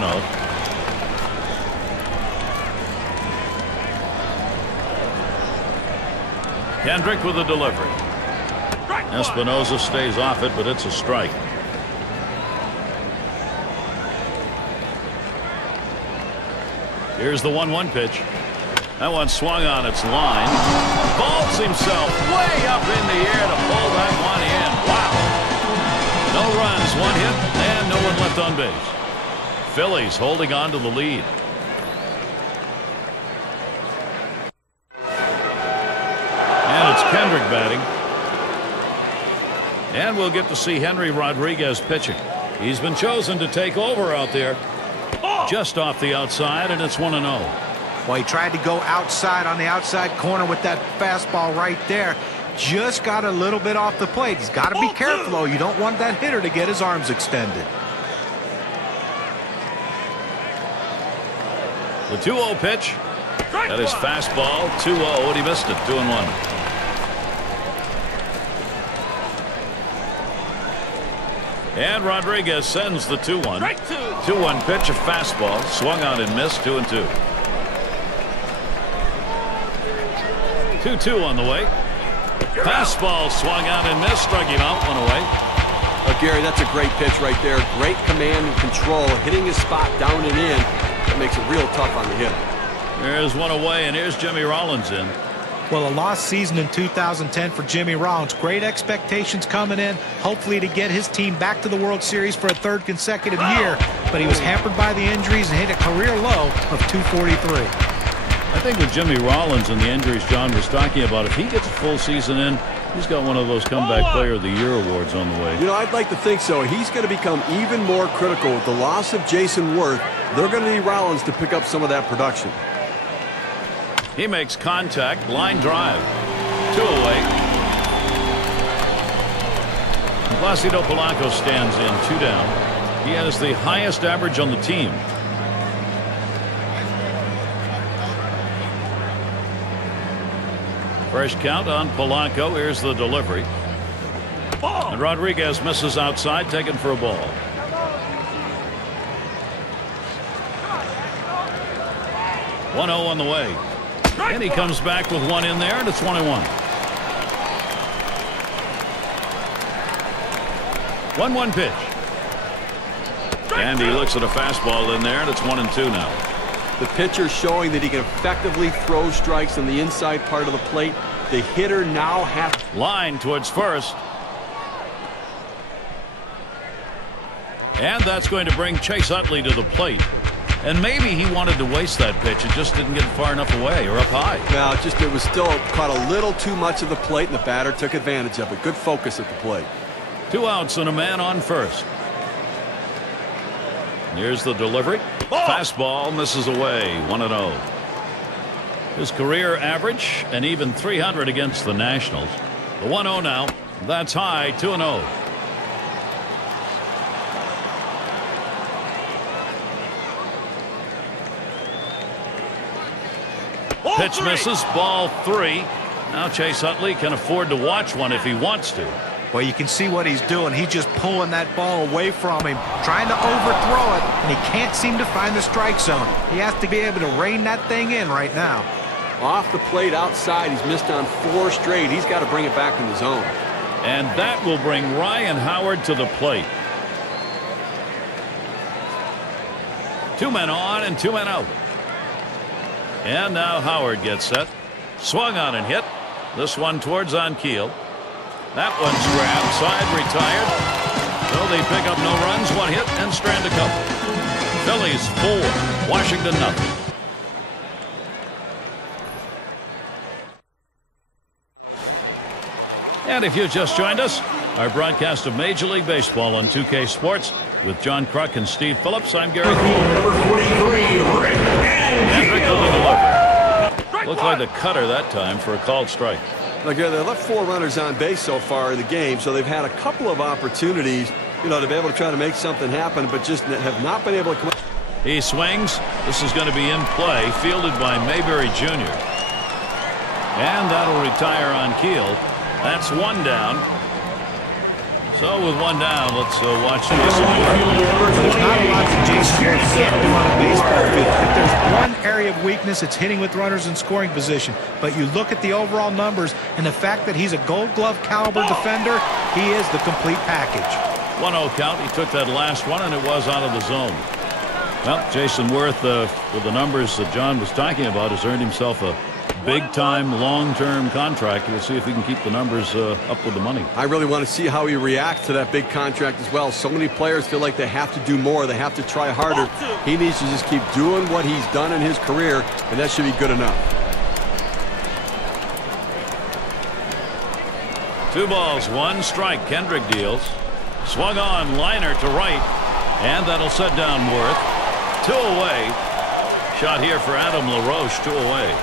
Kendrick with the delivery. Espinosa stays off it, but it's a strike. Here's the 1-1 pitch. That one swung on its line. Vaults himself way up in the air to pull that one in. Wow. No runs, 1 hit, and no one left on base. Phillies holding on to the lead. And it's Kendrick batting. And we'll get to see Henry Rodriguez pitching. He's been chosen to take over out there. Just off the outside, and it's 1-0. Well, he tried to go outside on the outside corner with that fastball right there. Just got a little bit off the plate. He's got to be careful, though. You don't want that hitter to get his arms extended. The 2-0 pitch. That is fastball. 2-0, and he missed it. 2-1. And Rodriguez sends the 2-1. 2-1 pitch, a fastball. Swung on and missed. 2-2. 2-2 on the way. Fastball swung on and missed. Struck him out. 1 away. Gary, that's a great pitch right there. Great command and control. Hitting his spot down and in. That makes it real tough on the hitter. There's 1 away, and here's Jimmy Rollins in. Well, a lost season in 2010 for Jimmy Rollins. Great expectations coming in, hopefully to get his team back to the World Series for a 3rd consecutive year. But he was hampered by the injuries and hit a career low of 243. I think with Jimmy Rollins and the injuries John was talking about, if he gets a full season in, he's got one of those Comeback Player of the Year awards on the way. You know, I'd like to think so. He's going to become even more critical with the loss of Jason Worth. They're going to need Rollins to pick up some of that production. He makes contact. Line drive. 2 away. Placido Polanco stands in. 2 down. He has the highest average on the team. First count on Polanco. Here's the delivery. And Rodriguez misses outside, taken for a ball. One 0 on the way. And he comes back with one in there, and it's 1-1. 1-1 pitch. And he looks at a fastball in there, and it's 1-2 now. The pitcher showing that he can effectively throw strikes on the inside part of the plate. The hitter now has line towards first. And that's going to bring Chase Utley to the plate. And maybe he wanted to waste that pitch. It just didn't get far enough away or up high. Well, it was still caught a little too much of the plate, and the batter took advantage of it. Good focus at the plate. 2 outs and a man on first. Here's the delivery. Fastball misses away. 1-0. His career average an even 300 against the Nationals. The 1-0 now. That's high. 2-0. pitch misses. Ball 3. Now Chase Utley can afford to watch one if he wants to. Well, you can see what he's doing. He's just pulling that ball away from him, trying to overthrow it, and he can't seem to find the strike zone. He has to be able to rein that thing in right now. Off the plate outside, he's missed on 4 straight. He's got to bring it back in the zone. And that will bring Ryan Howard to the plate. 2 men on and 2 men out. And now Howard gets set. Swung on and hit. This one towards Keel. That one's grabbed. Side retired. So they pick up no runs, 1 hit, and strand a couple. Phillies 4, Washington nothing. And if you just joined us, our broadcast of Major League Baseball on 2K Sports with John Kruk and Steve Phillips. I'm Gary. Kendrick with the delivery. Looked like the cutter that time for a called strike. Look, they left 4 runners on base so far in the game, so they've had a couple of opportunities, to be able to try to make something happen, but just have not been able to come. He swings. This is going to be in play, fielded by Mayberry Jr. And that'll retire Keel. That's 1 down. So with 1 down, let's watch this. There's not a lot that Jason Worth can't do on a baseball field. If there's one area of weakness, it's hitting with runners in scoring position. But you look at the overall numbers and the fact that he's a Gold Glove caliber defender, he is the complete package. 1-0 count. He took that last one, and it was out of the zone. Well, Jason Worth, with the numbers that John was talking about, has earned himself a big-time, long-term contract. We'll see if he can keep the numbers up with the money. I really want to see how he reacts to that big contract as well. So many players feel like they have to do more. They have to try harder. He needs to just keep doing what he's done in his career, and that should be good enough. 2 balls, 1 strike. Kendrick deals. Swung on, liner to right, and that'll set down Worth. 2 away. Shot here for Adam LaRoche, 2 away.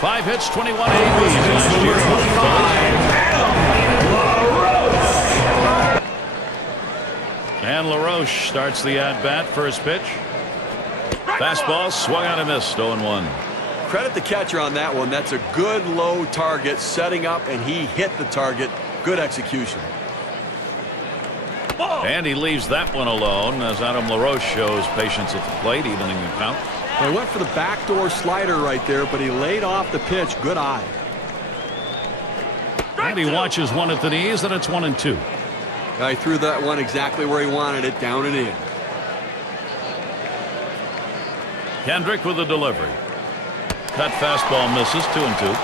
5 hits, 21 ABs last year. And LaRoche starts the at-bat. First pitch. Fastball swung on and missed. 0-1. Credit the catcher on that one. That's a good low target, setting up, and he hit the target. Good execution. And he leaves that one alone as Adam LaRoche shows patience at the plate, evening the count. They went for the backdoor slider right there, but he laid off the pitch. Good eye. And he watches one at the knees, and it's 1-2. He threw that one exactly where he wanted it, down and in. Kendrick with the delivery. Cut fastball misses, 2-2.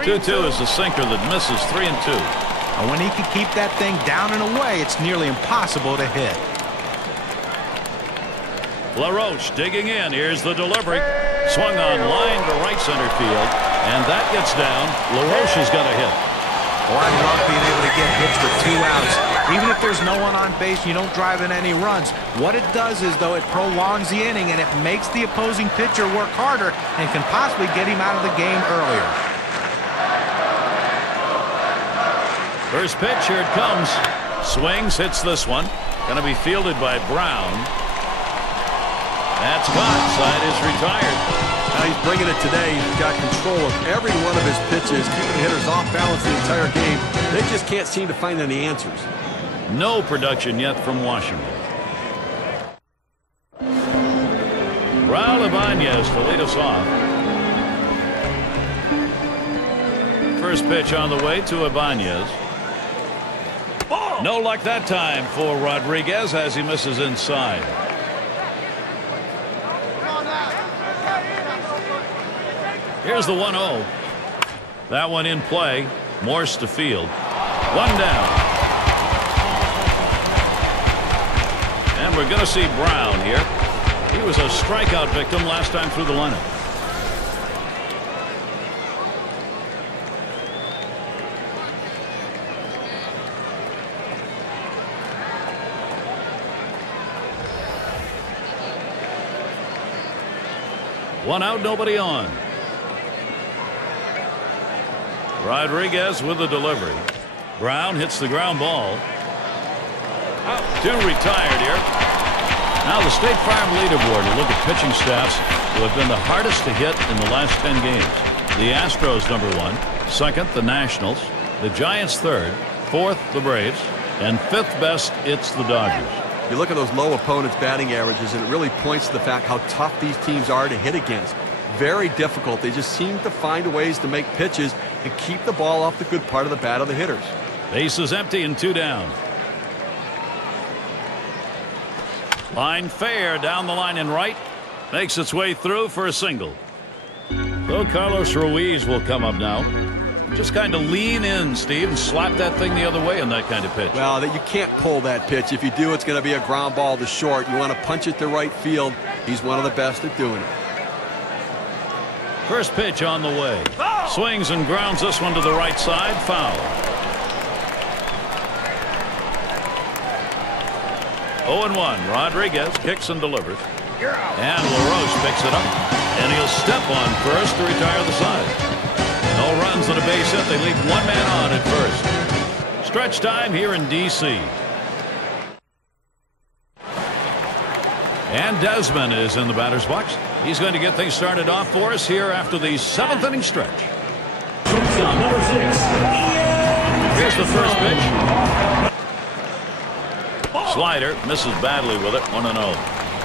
2-2 is the sinker that misses. 3-2. And when he can keep that thing down and away, it's nearly impossible to hit. LaRoche digging in. Here's the delivery. Swung on line to right center field, and that gets down. LaRoche has got a hit. Oh, I love being able to get hits with 2 outs. Even if there's no one on base, you don't drive in any runs. What it does is, though, it prolongs the inning, and it makes the opposing pitcher work harder and can possibly get him out of the game earlier. First pitch, here it comes. Swings, hits this one. Going to be fielded by Brown. That's caught. Side is retired. Now he's bringing it today. He's got control of every one of his pitches, keeping the hitters off balance the entire game. They just can't seem to find any answers. No production yet from Washington. Raul Ibanez to lead us off. First pitch on the way to Ibanez. No luck that time for Rodriguez as he misses inside. Here's the 1-0. That one in play. Morse to field. 1 down. And we're going to see Brown here. He was a strikeout victim last time through the lineup. One out, nobody on. Rodriguez with the delivery. Brown hits the ground ball. Two retired here. Now the State Farm leaderboard will look at pitching staffs who have been the hardest to hit in the last 10 games. The Astros #1, second the Nationals, the Giants third, fourth the Braves, and fifth best it's the Dodgers. You look at those low opponents' batting averages, and it really points to the fact how tough these teams are to hit against. Very difficult. They just seem to find ways to make pitches and keep the ball off the good part of the bat of the hitters. Base is empty and 2 down. Line fair down the line in right. Makes its way through for a single. So Carlos Ruiz will come up now. Just kind of lean in, Steve, and slap that thing the other way on that kind of pitch. Well, you can't pull that pitch. If you do, it's going to be a ground ball to short. You want to punch it to right field. He's one of the best at doing it. First pitch on the way. Swings and grounds this one to the right side. Foul. 0-1. Rodriguez kicks and delivers. And LaRoche picks it up. And he'll step on first to retire the side. No runs and a base hit. They leave one man on at first. Stretch time here in D.C. And Desmond is in the batter's box. He's going to get things started off for us here after the 7th inning stretch. Number 6. Here's the first pitch. Slider misses badly with it. 1-0.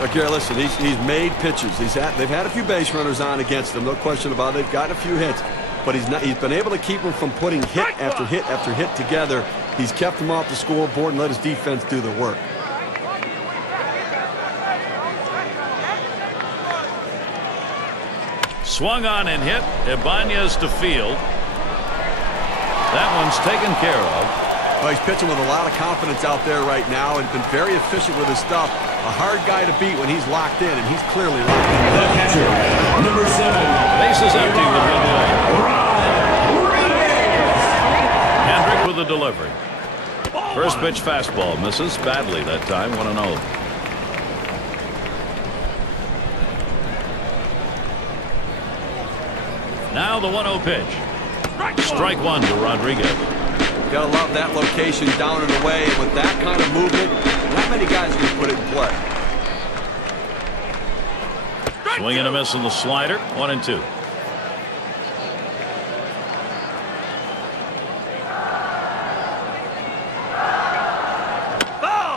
Okay, listen, he's made pitches. They've had a few base runners on against him, no question about it. They've gotten a few hits, but he's been able to keep them from putting hit after hit after hit together. He's kept them off the scoreboard and let his defense do the work. Swung on and hit. Ibanez to field. That one's taken care of. Well, he's pitching with a lot of confidence out there right now and been very efficient with his stuff. A hard guy to beat when he's locked in, and he's clearly locked in. The catcher, number 7. Base is empty with one away. Hendrick with the delivery. First pitch fastball misses badly that time. 1-0. Now the 1-0 pitch. Strike one to Rodriguez. Gotta love that location down and away, and with that kind of movement, not many guys can put it in play. Swing and a miss on the slider. 1-2.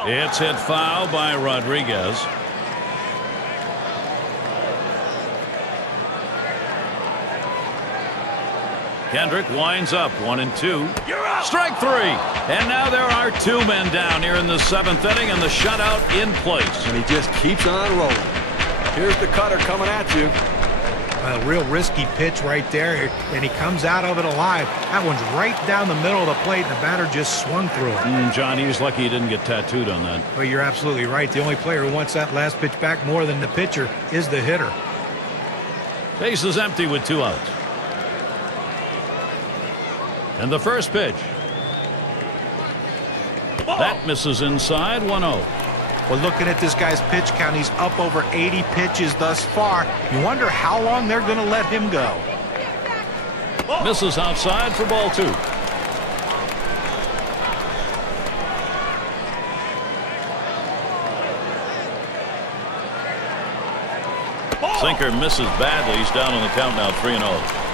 It's hit foul by Rodriguez. Kendrick winds up. 1-2. Strike 3. And now there are 2 men down here in the 7th inning, and the shutout in place. And he just keeps on rolling. Here's the cutter coming at you. A real risky pitch right there, and he comes out of it alive. That one's right down the middle of the plate, and the batter just swung through it. John, he was lucky he didn't get tattooed on that. Well, you're absolutely right. The only player who wants that last pitch back more than the pitcher is the hitter. Base is empty with 2 outs. And the first pitch. That misses inside. 1-0. Well, looking at this guy's pitch count, he's up over 80 pitches thus far. You wonder how long they're going to let him go. Misses outside for ball 2. Sinker misses badly. He's down on the count now. 3-0.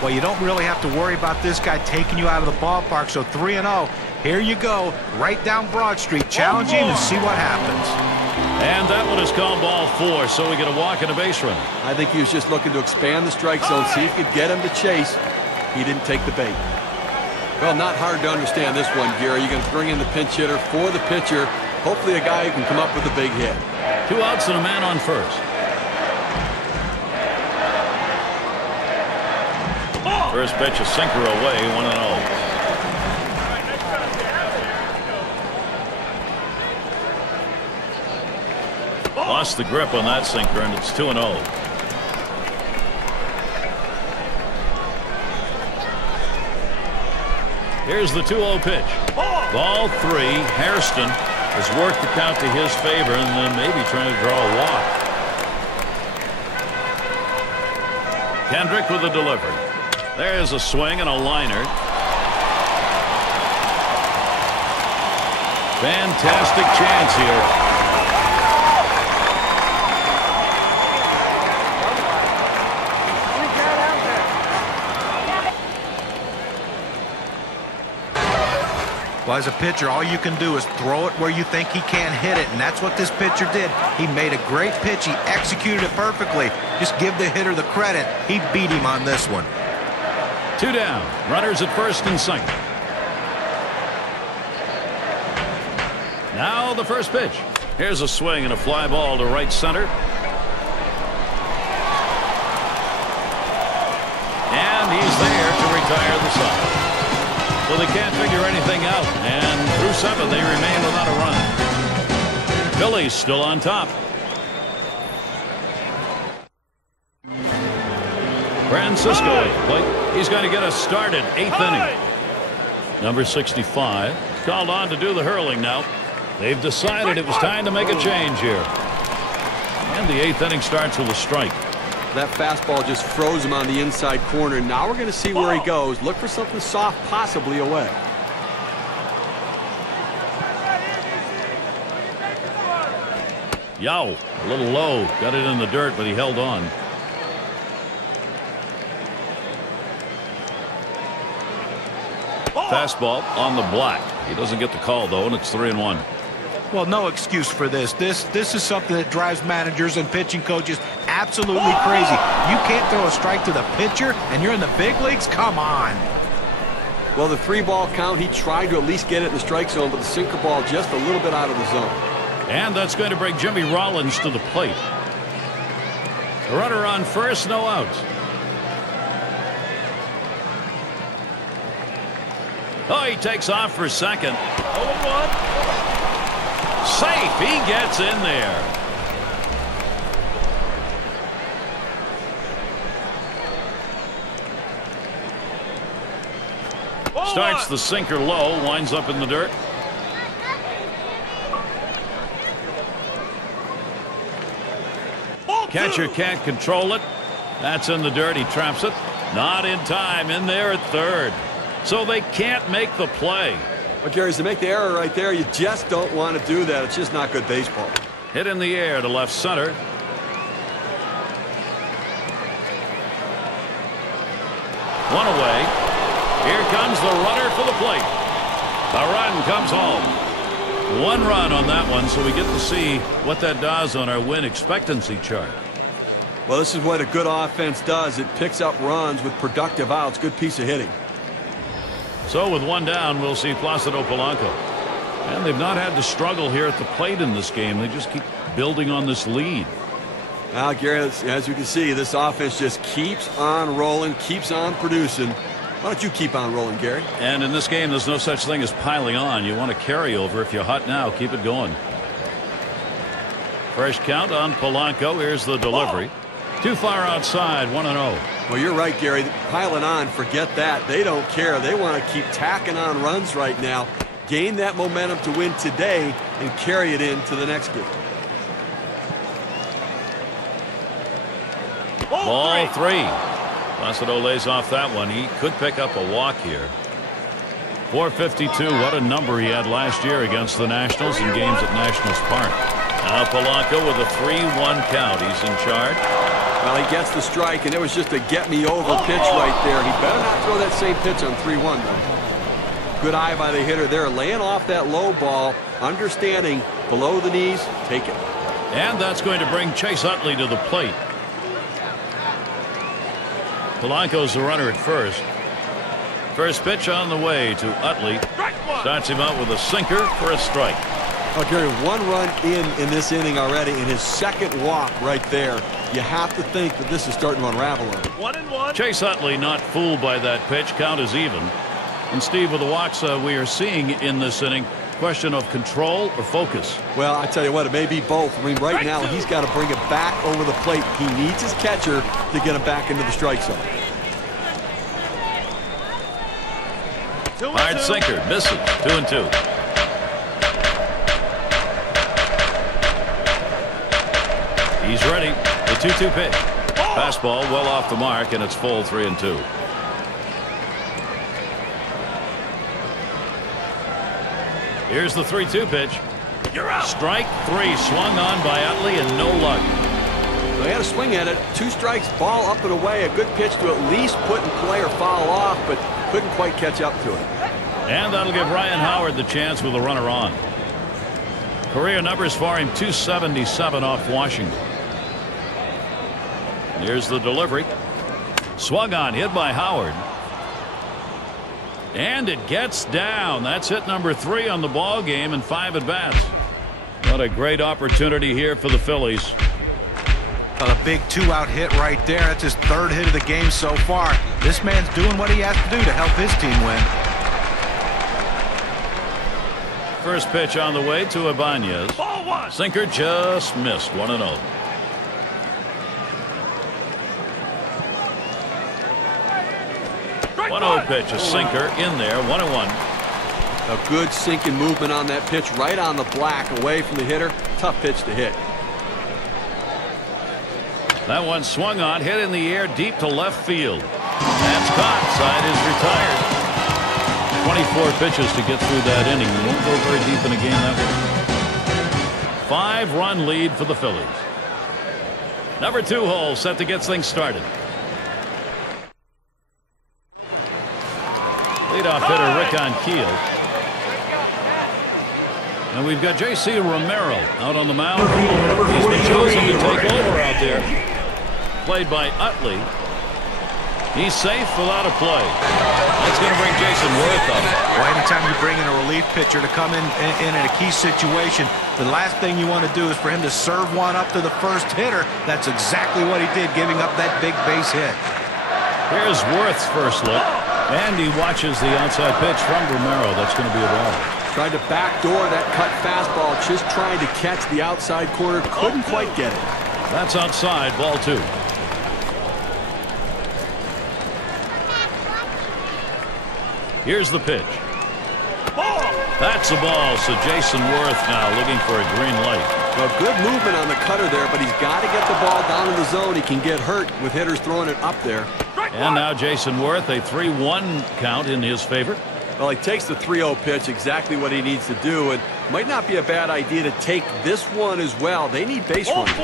Well, you don't really have to worry about this guy taking you out of the ballpark. So 3-0. Here you go, right down Broad Street. Challenge him and see what happens. And that one is called ball 4, so we get a walk and a base runner. I think he was just looking to expand the strike zone, see if he could get him to chase. He didn't take the bait. Well, not hard to understand this one, Gary. You're going to bring in the pinch hitter for the pitcher. Hopefully a guy who can come up with a big hit. 2 outs and a man on first. First pitch, a sinker away. 1-0. Lost the grip on that sinker, and it's 2-0. Here's the 2-0 pitch. Ball 3. Hairston has worked the count to his favor, and then maybe trying to draw a walk. Kendrick with the delivery. There's a swing and a liner. Fantastic chance here. Well, as a pitcher, all you can do is throw it where you think he can't hit it, and that's what this pitcher did. He made a great pitch. He executed it perfectly. Just give the hitter the credit. He beat him on this one. 2 down. Runners at first and second. Now the first pitch. Here's a swing and a fly ball to right center. And he's there to retire the side. So they can't figure anything out, and through 7 they remain without a run. Phillies still on top. Francisco at the plate. He's going to get us started. 8th inning. Number 65 called on to do the hurling now. They've decided it was time to make a change here. And the 8th inning starts with a strike. That fastball just froze him on the inside corner. Now we're going to see where he goes. Look for something soft, possibly away. Yow, a little low. Got it in the dirt, but he held on. Fastball on the block. He doesn't get the call, though, and it's 3-1. Well, no excuse for this. This is something that drives managers and pitching coaches absolutely crazy. You can't throw a strike to the pitcher, and you're in the big leagues? Come on. Well, the 3-ball count, he tried to at least get it in the strike zone, but the sinker ball just a little bit out of the zone. And that's going to bring Jimmy Rollins to the plate. The runner on first, no outs. Oh, he takes off for second. 0-1. Safe. He gets in there. Starts the sinker low, winds up in the dirt. Catcher can't control it. That's in the dirt. He traps it. Not in time. In there at third. So they can't make the play. But Gary, to make the error right there, you just don't want to do that. It's just not good baseball. Hit in the air to left center. One away. Here comes the runner for the plate. The run comes home. 1 run on that one, so we get to see what that does on our win expectancy chart. Well, this is what a good offense does. It picks up runs with productive outs. Good piece of hitting. So with 1 down, we'll see Placido Polanco. And they've not had to struggle here at the plate in this game. They just keep building on this lead. Now, Gary, as you can see, this offense just keeps on rolling, keeps on producing. Why don't you keep on rolling, Gary? And in this game, there's no such thing as piling on. You want to carry over. If you're hot now, keep it going. Fresh count on Polanco. Here's the delivery. Too far outside, 1-0. Well, you're right, Gary. Piling on, forget that. They don't care. They want to keep tacking on runs right now. Gain that momentum to win today and carry it into the next game. Ball 3. Placido lays off that one. He could pick up a walk here. 452. What a number he had last year against the Nationals in games at Nationals Park. Now Polanco with a 3-1 count. He's in charge. Well, he gets the strike, and it was just a get-me-over pitch right there. He better not throw that same pitch on 3-1, though. Good eye by the hitter there, laying off that low ball, understanding below the knees, take it. And that's going to bring Chase Utley to the plate. Polanco's the runner at first. First pitch on the way to Utley. Starts him out with a sinker for a strike. Oh, Gary, 1 run in this inning already, in his second walk right there. You have to think that this is starting to unravel on him. 1-1. Chase Utley not fooled by that pitch. Count is even. And Steve, with the walks we are seeing in this inning, question of control or focus? Well, I tell you what, it may be both. I mean, right now he's got to bring it back over the plate. He needs his catcher to get him back into the strike zone. Hard sinker, misses. 2-2. He's ready. The 2-2 pitch. Fastball well off the mark, and it's full 3-2. Here's the 3-2 pitch. Strike 3, swung on by Utley and no luck. They had a swing at it. 2 strikes, ball up and away. A good pitch to at least put in play or foul off, but couldn't quite catch up to it. And that'll give Ryan Howard the chance with a runner on. Career numbers for him, 277 off Washington. Here's the delivery. Swung on, hit by Howard. And it gets down. That's hit number 3 on the ball game and 5 at bats. What a great opportunity here for the Phillies. Well, a big 2-out hit right there. That's his 3rd hit of the game so far. This man's doing what he has to do to help his team win. First pitch on the way to Ibanez. Sinker just missed. 1-0. Pitch, a sinker in there. 1-1. A good sinking movement on that pitch, right on the black, away from the hitter. Tough pitch to hit. That one swung on, hit in the air deep to left field. That's caught. Side is retired. 24 pitches to get through that inning. We won't go very deep in a game that way. 5-run lead for the Phillies. Number 2 hole set to get things started. Leadoff hitter Rick on Keel. And we've got J.C. Romero out on the mound. He's been chosen to take over out there. Played by Utley. He's safe without a play. That's going to bring Jason Worth up. Well, anytime you bring in a relief pitcher to come in a key situation, the last thing you want to do is for him to serve one up to the first hitter. That's exactly what he did, giving up that big base hit. Here's Worth's first look. And he watches the outside pitch from Romero. That's going to be a ball. Tried to backdoor that cut fastball, just trying to catch the outside corner. Couldn't quite get it. That's outside, ball 2. Here's the pitch. That's a ball, so Jason Worth now looking for a green light. Well, good movement on the cutter there, but he's got to get the ball down in the zone. He can get hurt with hitters throwing it up there. And now Jason Worth, a 3-1 count in his favor. Well, he takes the 3-0 pitch, exactly what he needs to do, and might not be a bad idea to take this one as well. They need base runners.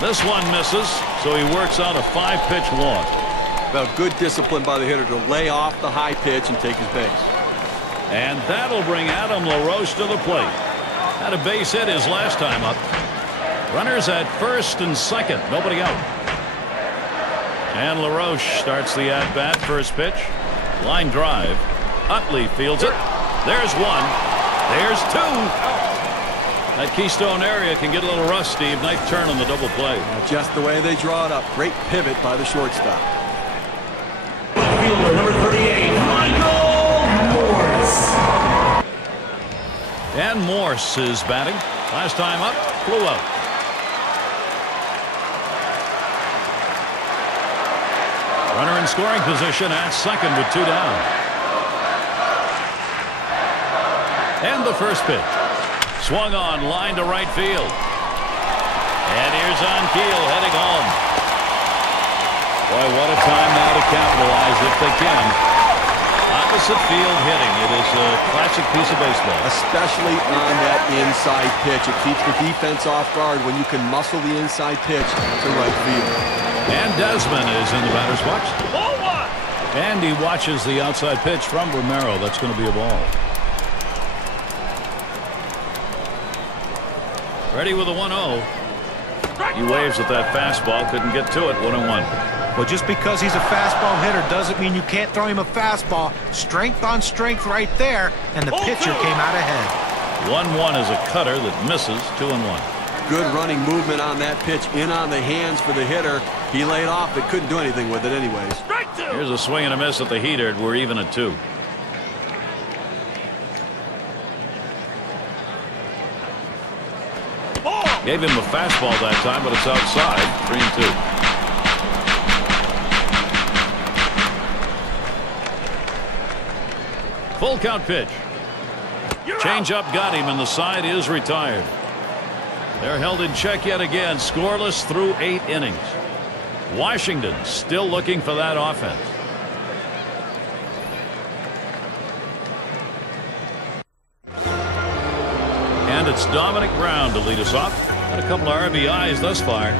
This one misses, so he works out a 5-pitch walk. Well, good discipline by the hitter to lay off the high pitch and take his base. And that'll bring Adam LaRoche to the plate. Had a base hit his last time up. Runners at first and second, nobody out. And LaRoche starts the at-bat. First pitch. Line drive. Utley fields it. There's 1. There's 2. That Keystone area can get a little rough, Steve. Nice turn on the double play. Just the way they draw it up. Great pivot by the shortstop. Fielder number 38, Michael Morse. And Morse is batting. Last time up, flew out. Runner in scoring position at second with 2 down. And the first pitch. Swung on, line to right field. And here's on Keel heading home. Boy, what a time now to capitalize if they can. Opposite field hitting. It is a classic piece of baseball. Especially on that inside pitch. It keeps the defense off guard when you can muscle the inside pitch to right field. And Desmond is in the batter's box. And he watches the outside pitch from Romero. That's going to be a ball. Ready with a 1-0. He waves at that fastball. Couldn't get to it. 1-1. Well, just because he's a fastball hitter doesn't mean you can't throw him a fastball. Strength on strength right there, and the pitcher came out ahead. 1-1 is a cutter that misses. 2-1. Good running movement on that pitch, in on the hands for the hitter. He laid off, but couldn't do anything with it anyways. Here's a swing and a miss at the heater. We're even at 2. Gave him a fastball that time, but it's outside. 3-2. Full count pitch. Change-up got him, and the side is retired. They're held in check yet again, scoreless through 8 innings. Washington still looking for that offense. And it's Dominic Brown to lead us off. Got a couple of RBIs thus far.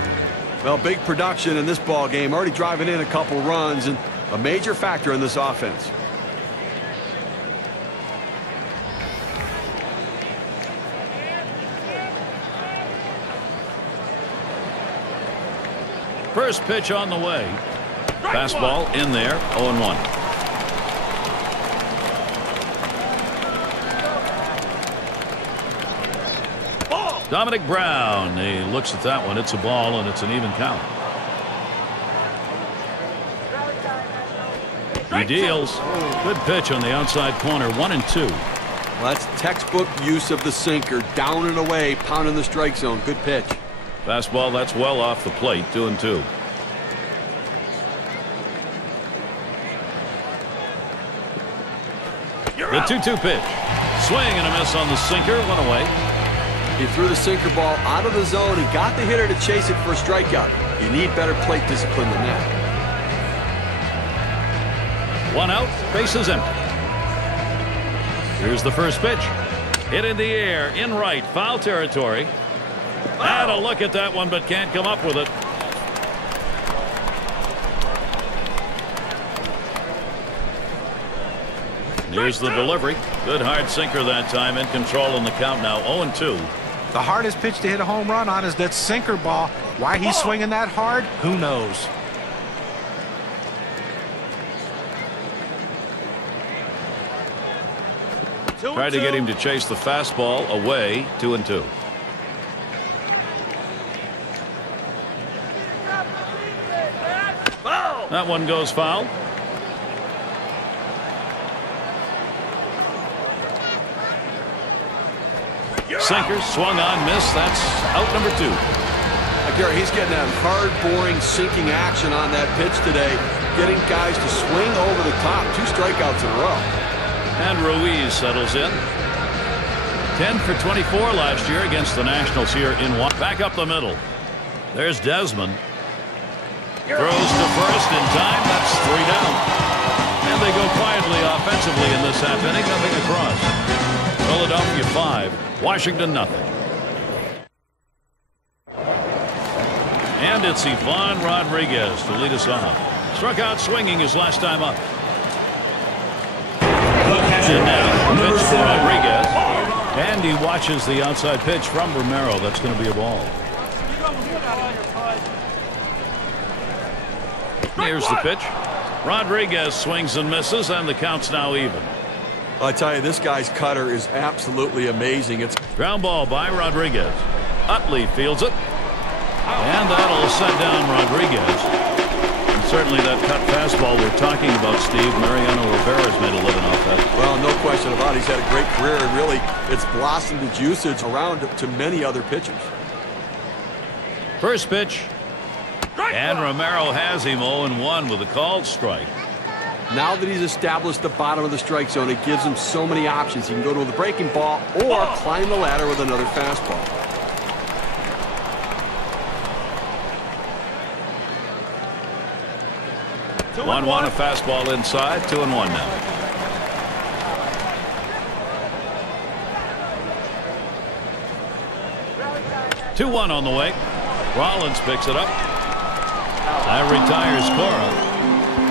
Well, big production in this ball game, already driving in a couple runs and a major factor in this offense. First pitch on the way. Fastball in there, 0-1. Dominic Brown, he looks at that one. It's a ball, and it's an even count. He deals. Good pitch on the outside corner, 1-2. Well, that's textbook use of the sinker, down and away, pounding the strike zone. Good pitch. Fastball, that's well off the plate, 2-2. The 2-2 pitch. Swing and a miss on the sinker, one away. He threw the sinker ball out of the zone and got the hitter to chase it for a strikeout. You need better plate discipline than that. One out, bases empty. Here's the first pitch. Hit in the air, in right, foul territory. Had a look at that one, but can't come up with it. Here's the delivery. Good hard sinker that time, in control in the count now, 0-2. The hardest pitch to hit a home run on is that sinker ball. Why he's swinging that hard, who knows? Tried to get him to chase the fastball away, 2-2. That one goes foul. Sinker swung on, missed. That's out number 2. Gary, he's getting that hard, boring, sinking action on that pitch today, getting guys to swing over the top. 2 strikeouts in a row. And Ruiz settles in. 10 for 24 last year against the Nationals here in one. Back up the middle. There's Desmond. Throws to first in time. That's 3 down. And they go quietly offensively in this half inning. Nothing across. Philadelphia 5, Washington nothing. And it's Ivan Rodriguez to lead us off. Struck out swinging his last time up. And now the pitch to Rodriguez. And he watches the outside pitch from Romero. That's going to be a ball. Here's the pitch. Rodriguez swings and misses, and the count's now even. I tell you, this guy's cutter is absolutely amazing. It's ground ball by Rodriguez. Utley fields it. And that'll set down Rodriguez. And certainly that cut fastball we're talking about, Steve, Mariano Rivera's made a living off that. Well, no question about it. He's had a great career, and really it's blossomed its usage around to many other pitchers. First pitch. And Romero has him 0-1 with a called strike. Now that he's established the bottom of the strike zone, it gives him so many options. He can go to the breaking ball or climb the ladder with another fastball. One a fastball inside, 2-1 now. Two one on the way. Rollins picks it up. That retires Cora.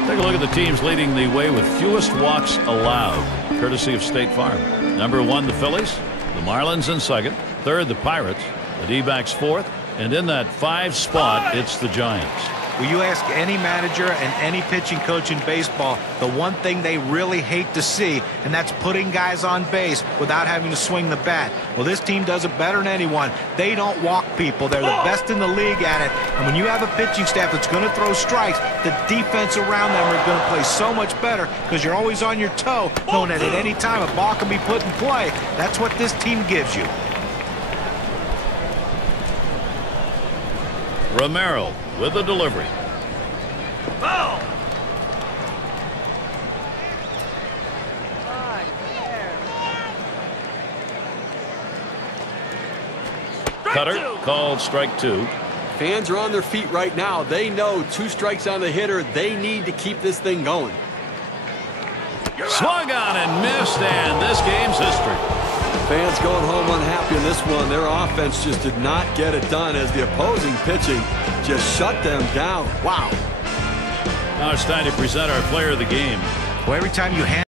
Take a look at the teams leading the way with fewest walks allowed, courtesy of State Farm. Number 1, the Phillies. The Marlins in second. Third, the Pirates. The D-backs fourth. And in that 5 spot, it's the Giants. Will you ask any manager and any pitching coach in baseball the one thing they really hate to see, and that's putting guys on base without having to swing the bat? Well, this team does it better than anyone. They don't walk people. They're the best in the league at it. And when you have a pitching staff that's going to throw strikes, the defense around them are going to play so much better because you're always on your toe, knowing that at any time a ball can be put in play. That's what this team gives you. Romero with the delivery. Foul. Cutter called strike 2. Fans are on their feet right now. They know 2 strikes on the hitter. They need to keep this thing going. Swung on and missed, and this game's history. Fans going home unhappy in this one. Their offense just did not get it done as the opposing pitching just shut them down. Wow. Now it's time to present our player of the game. Well, every time you hand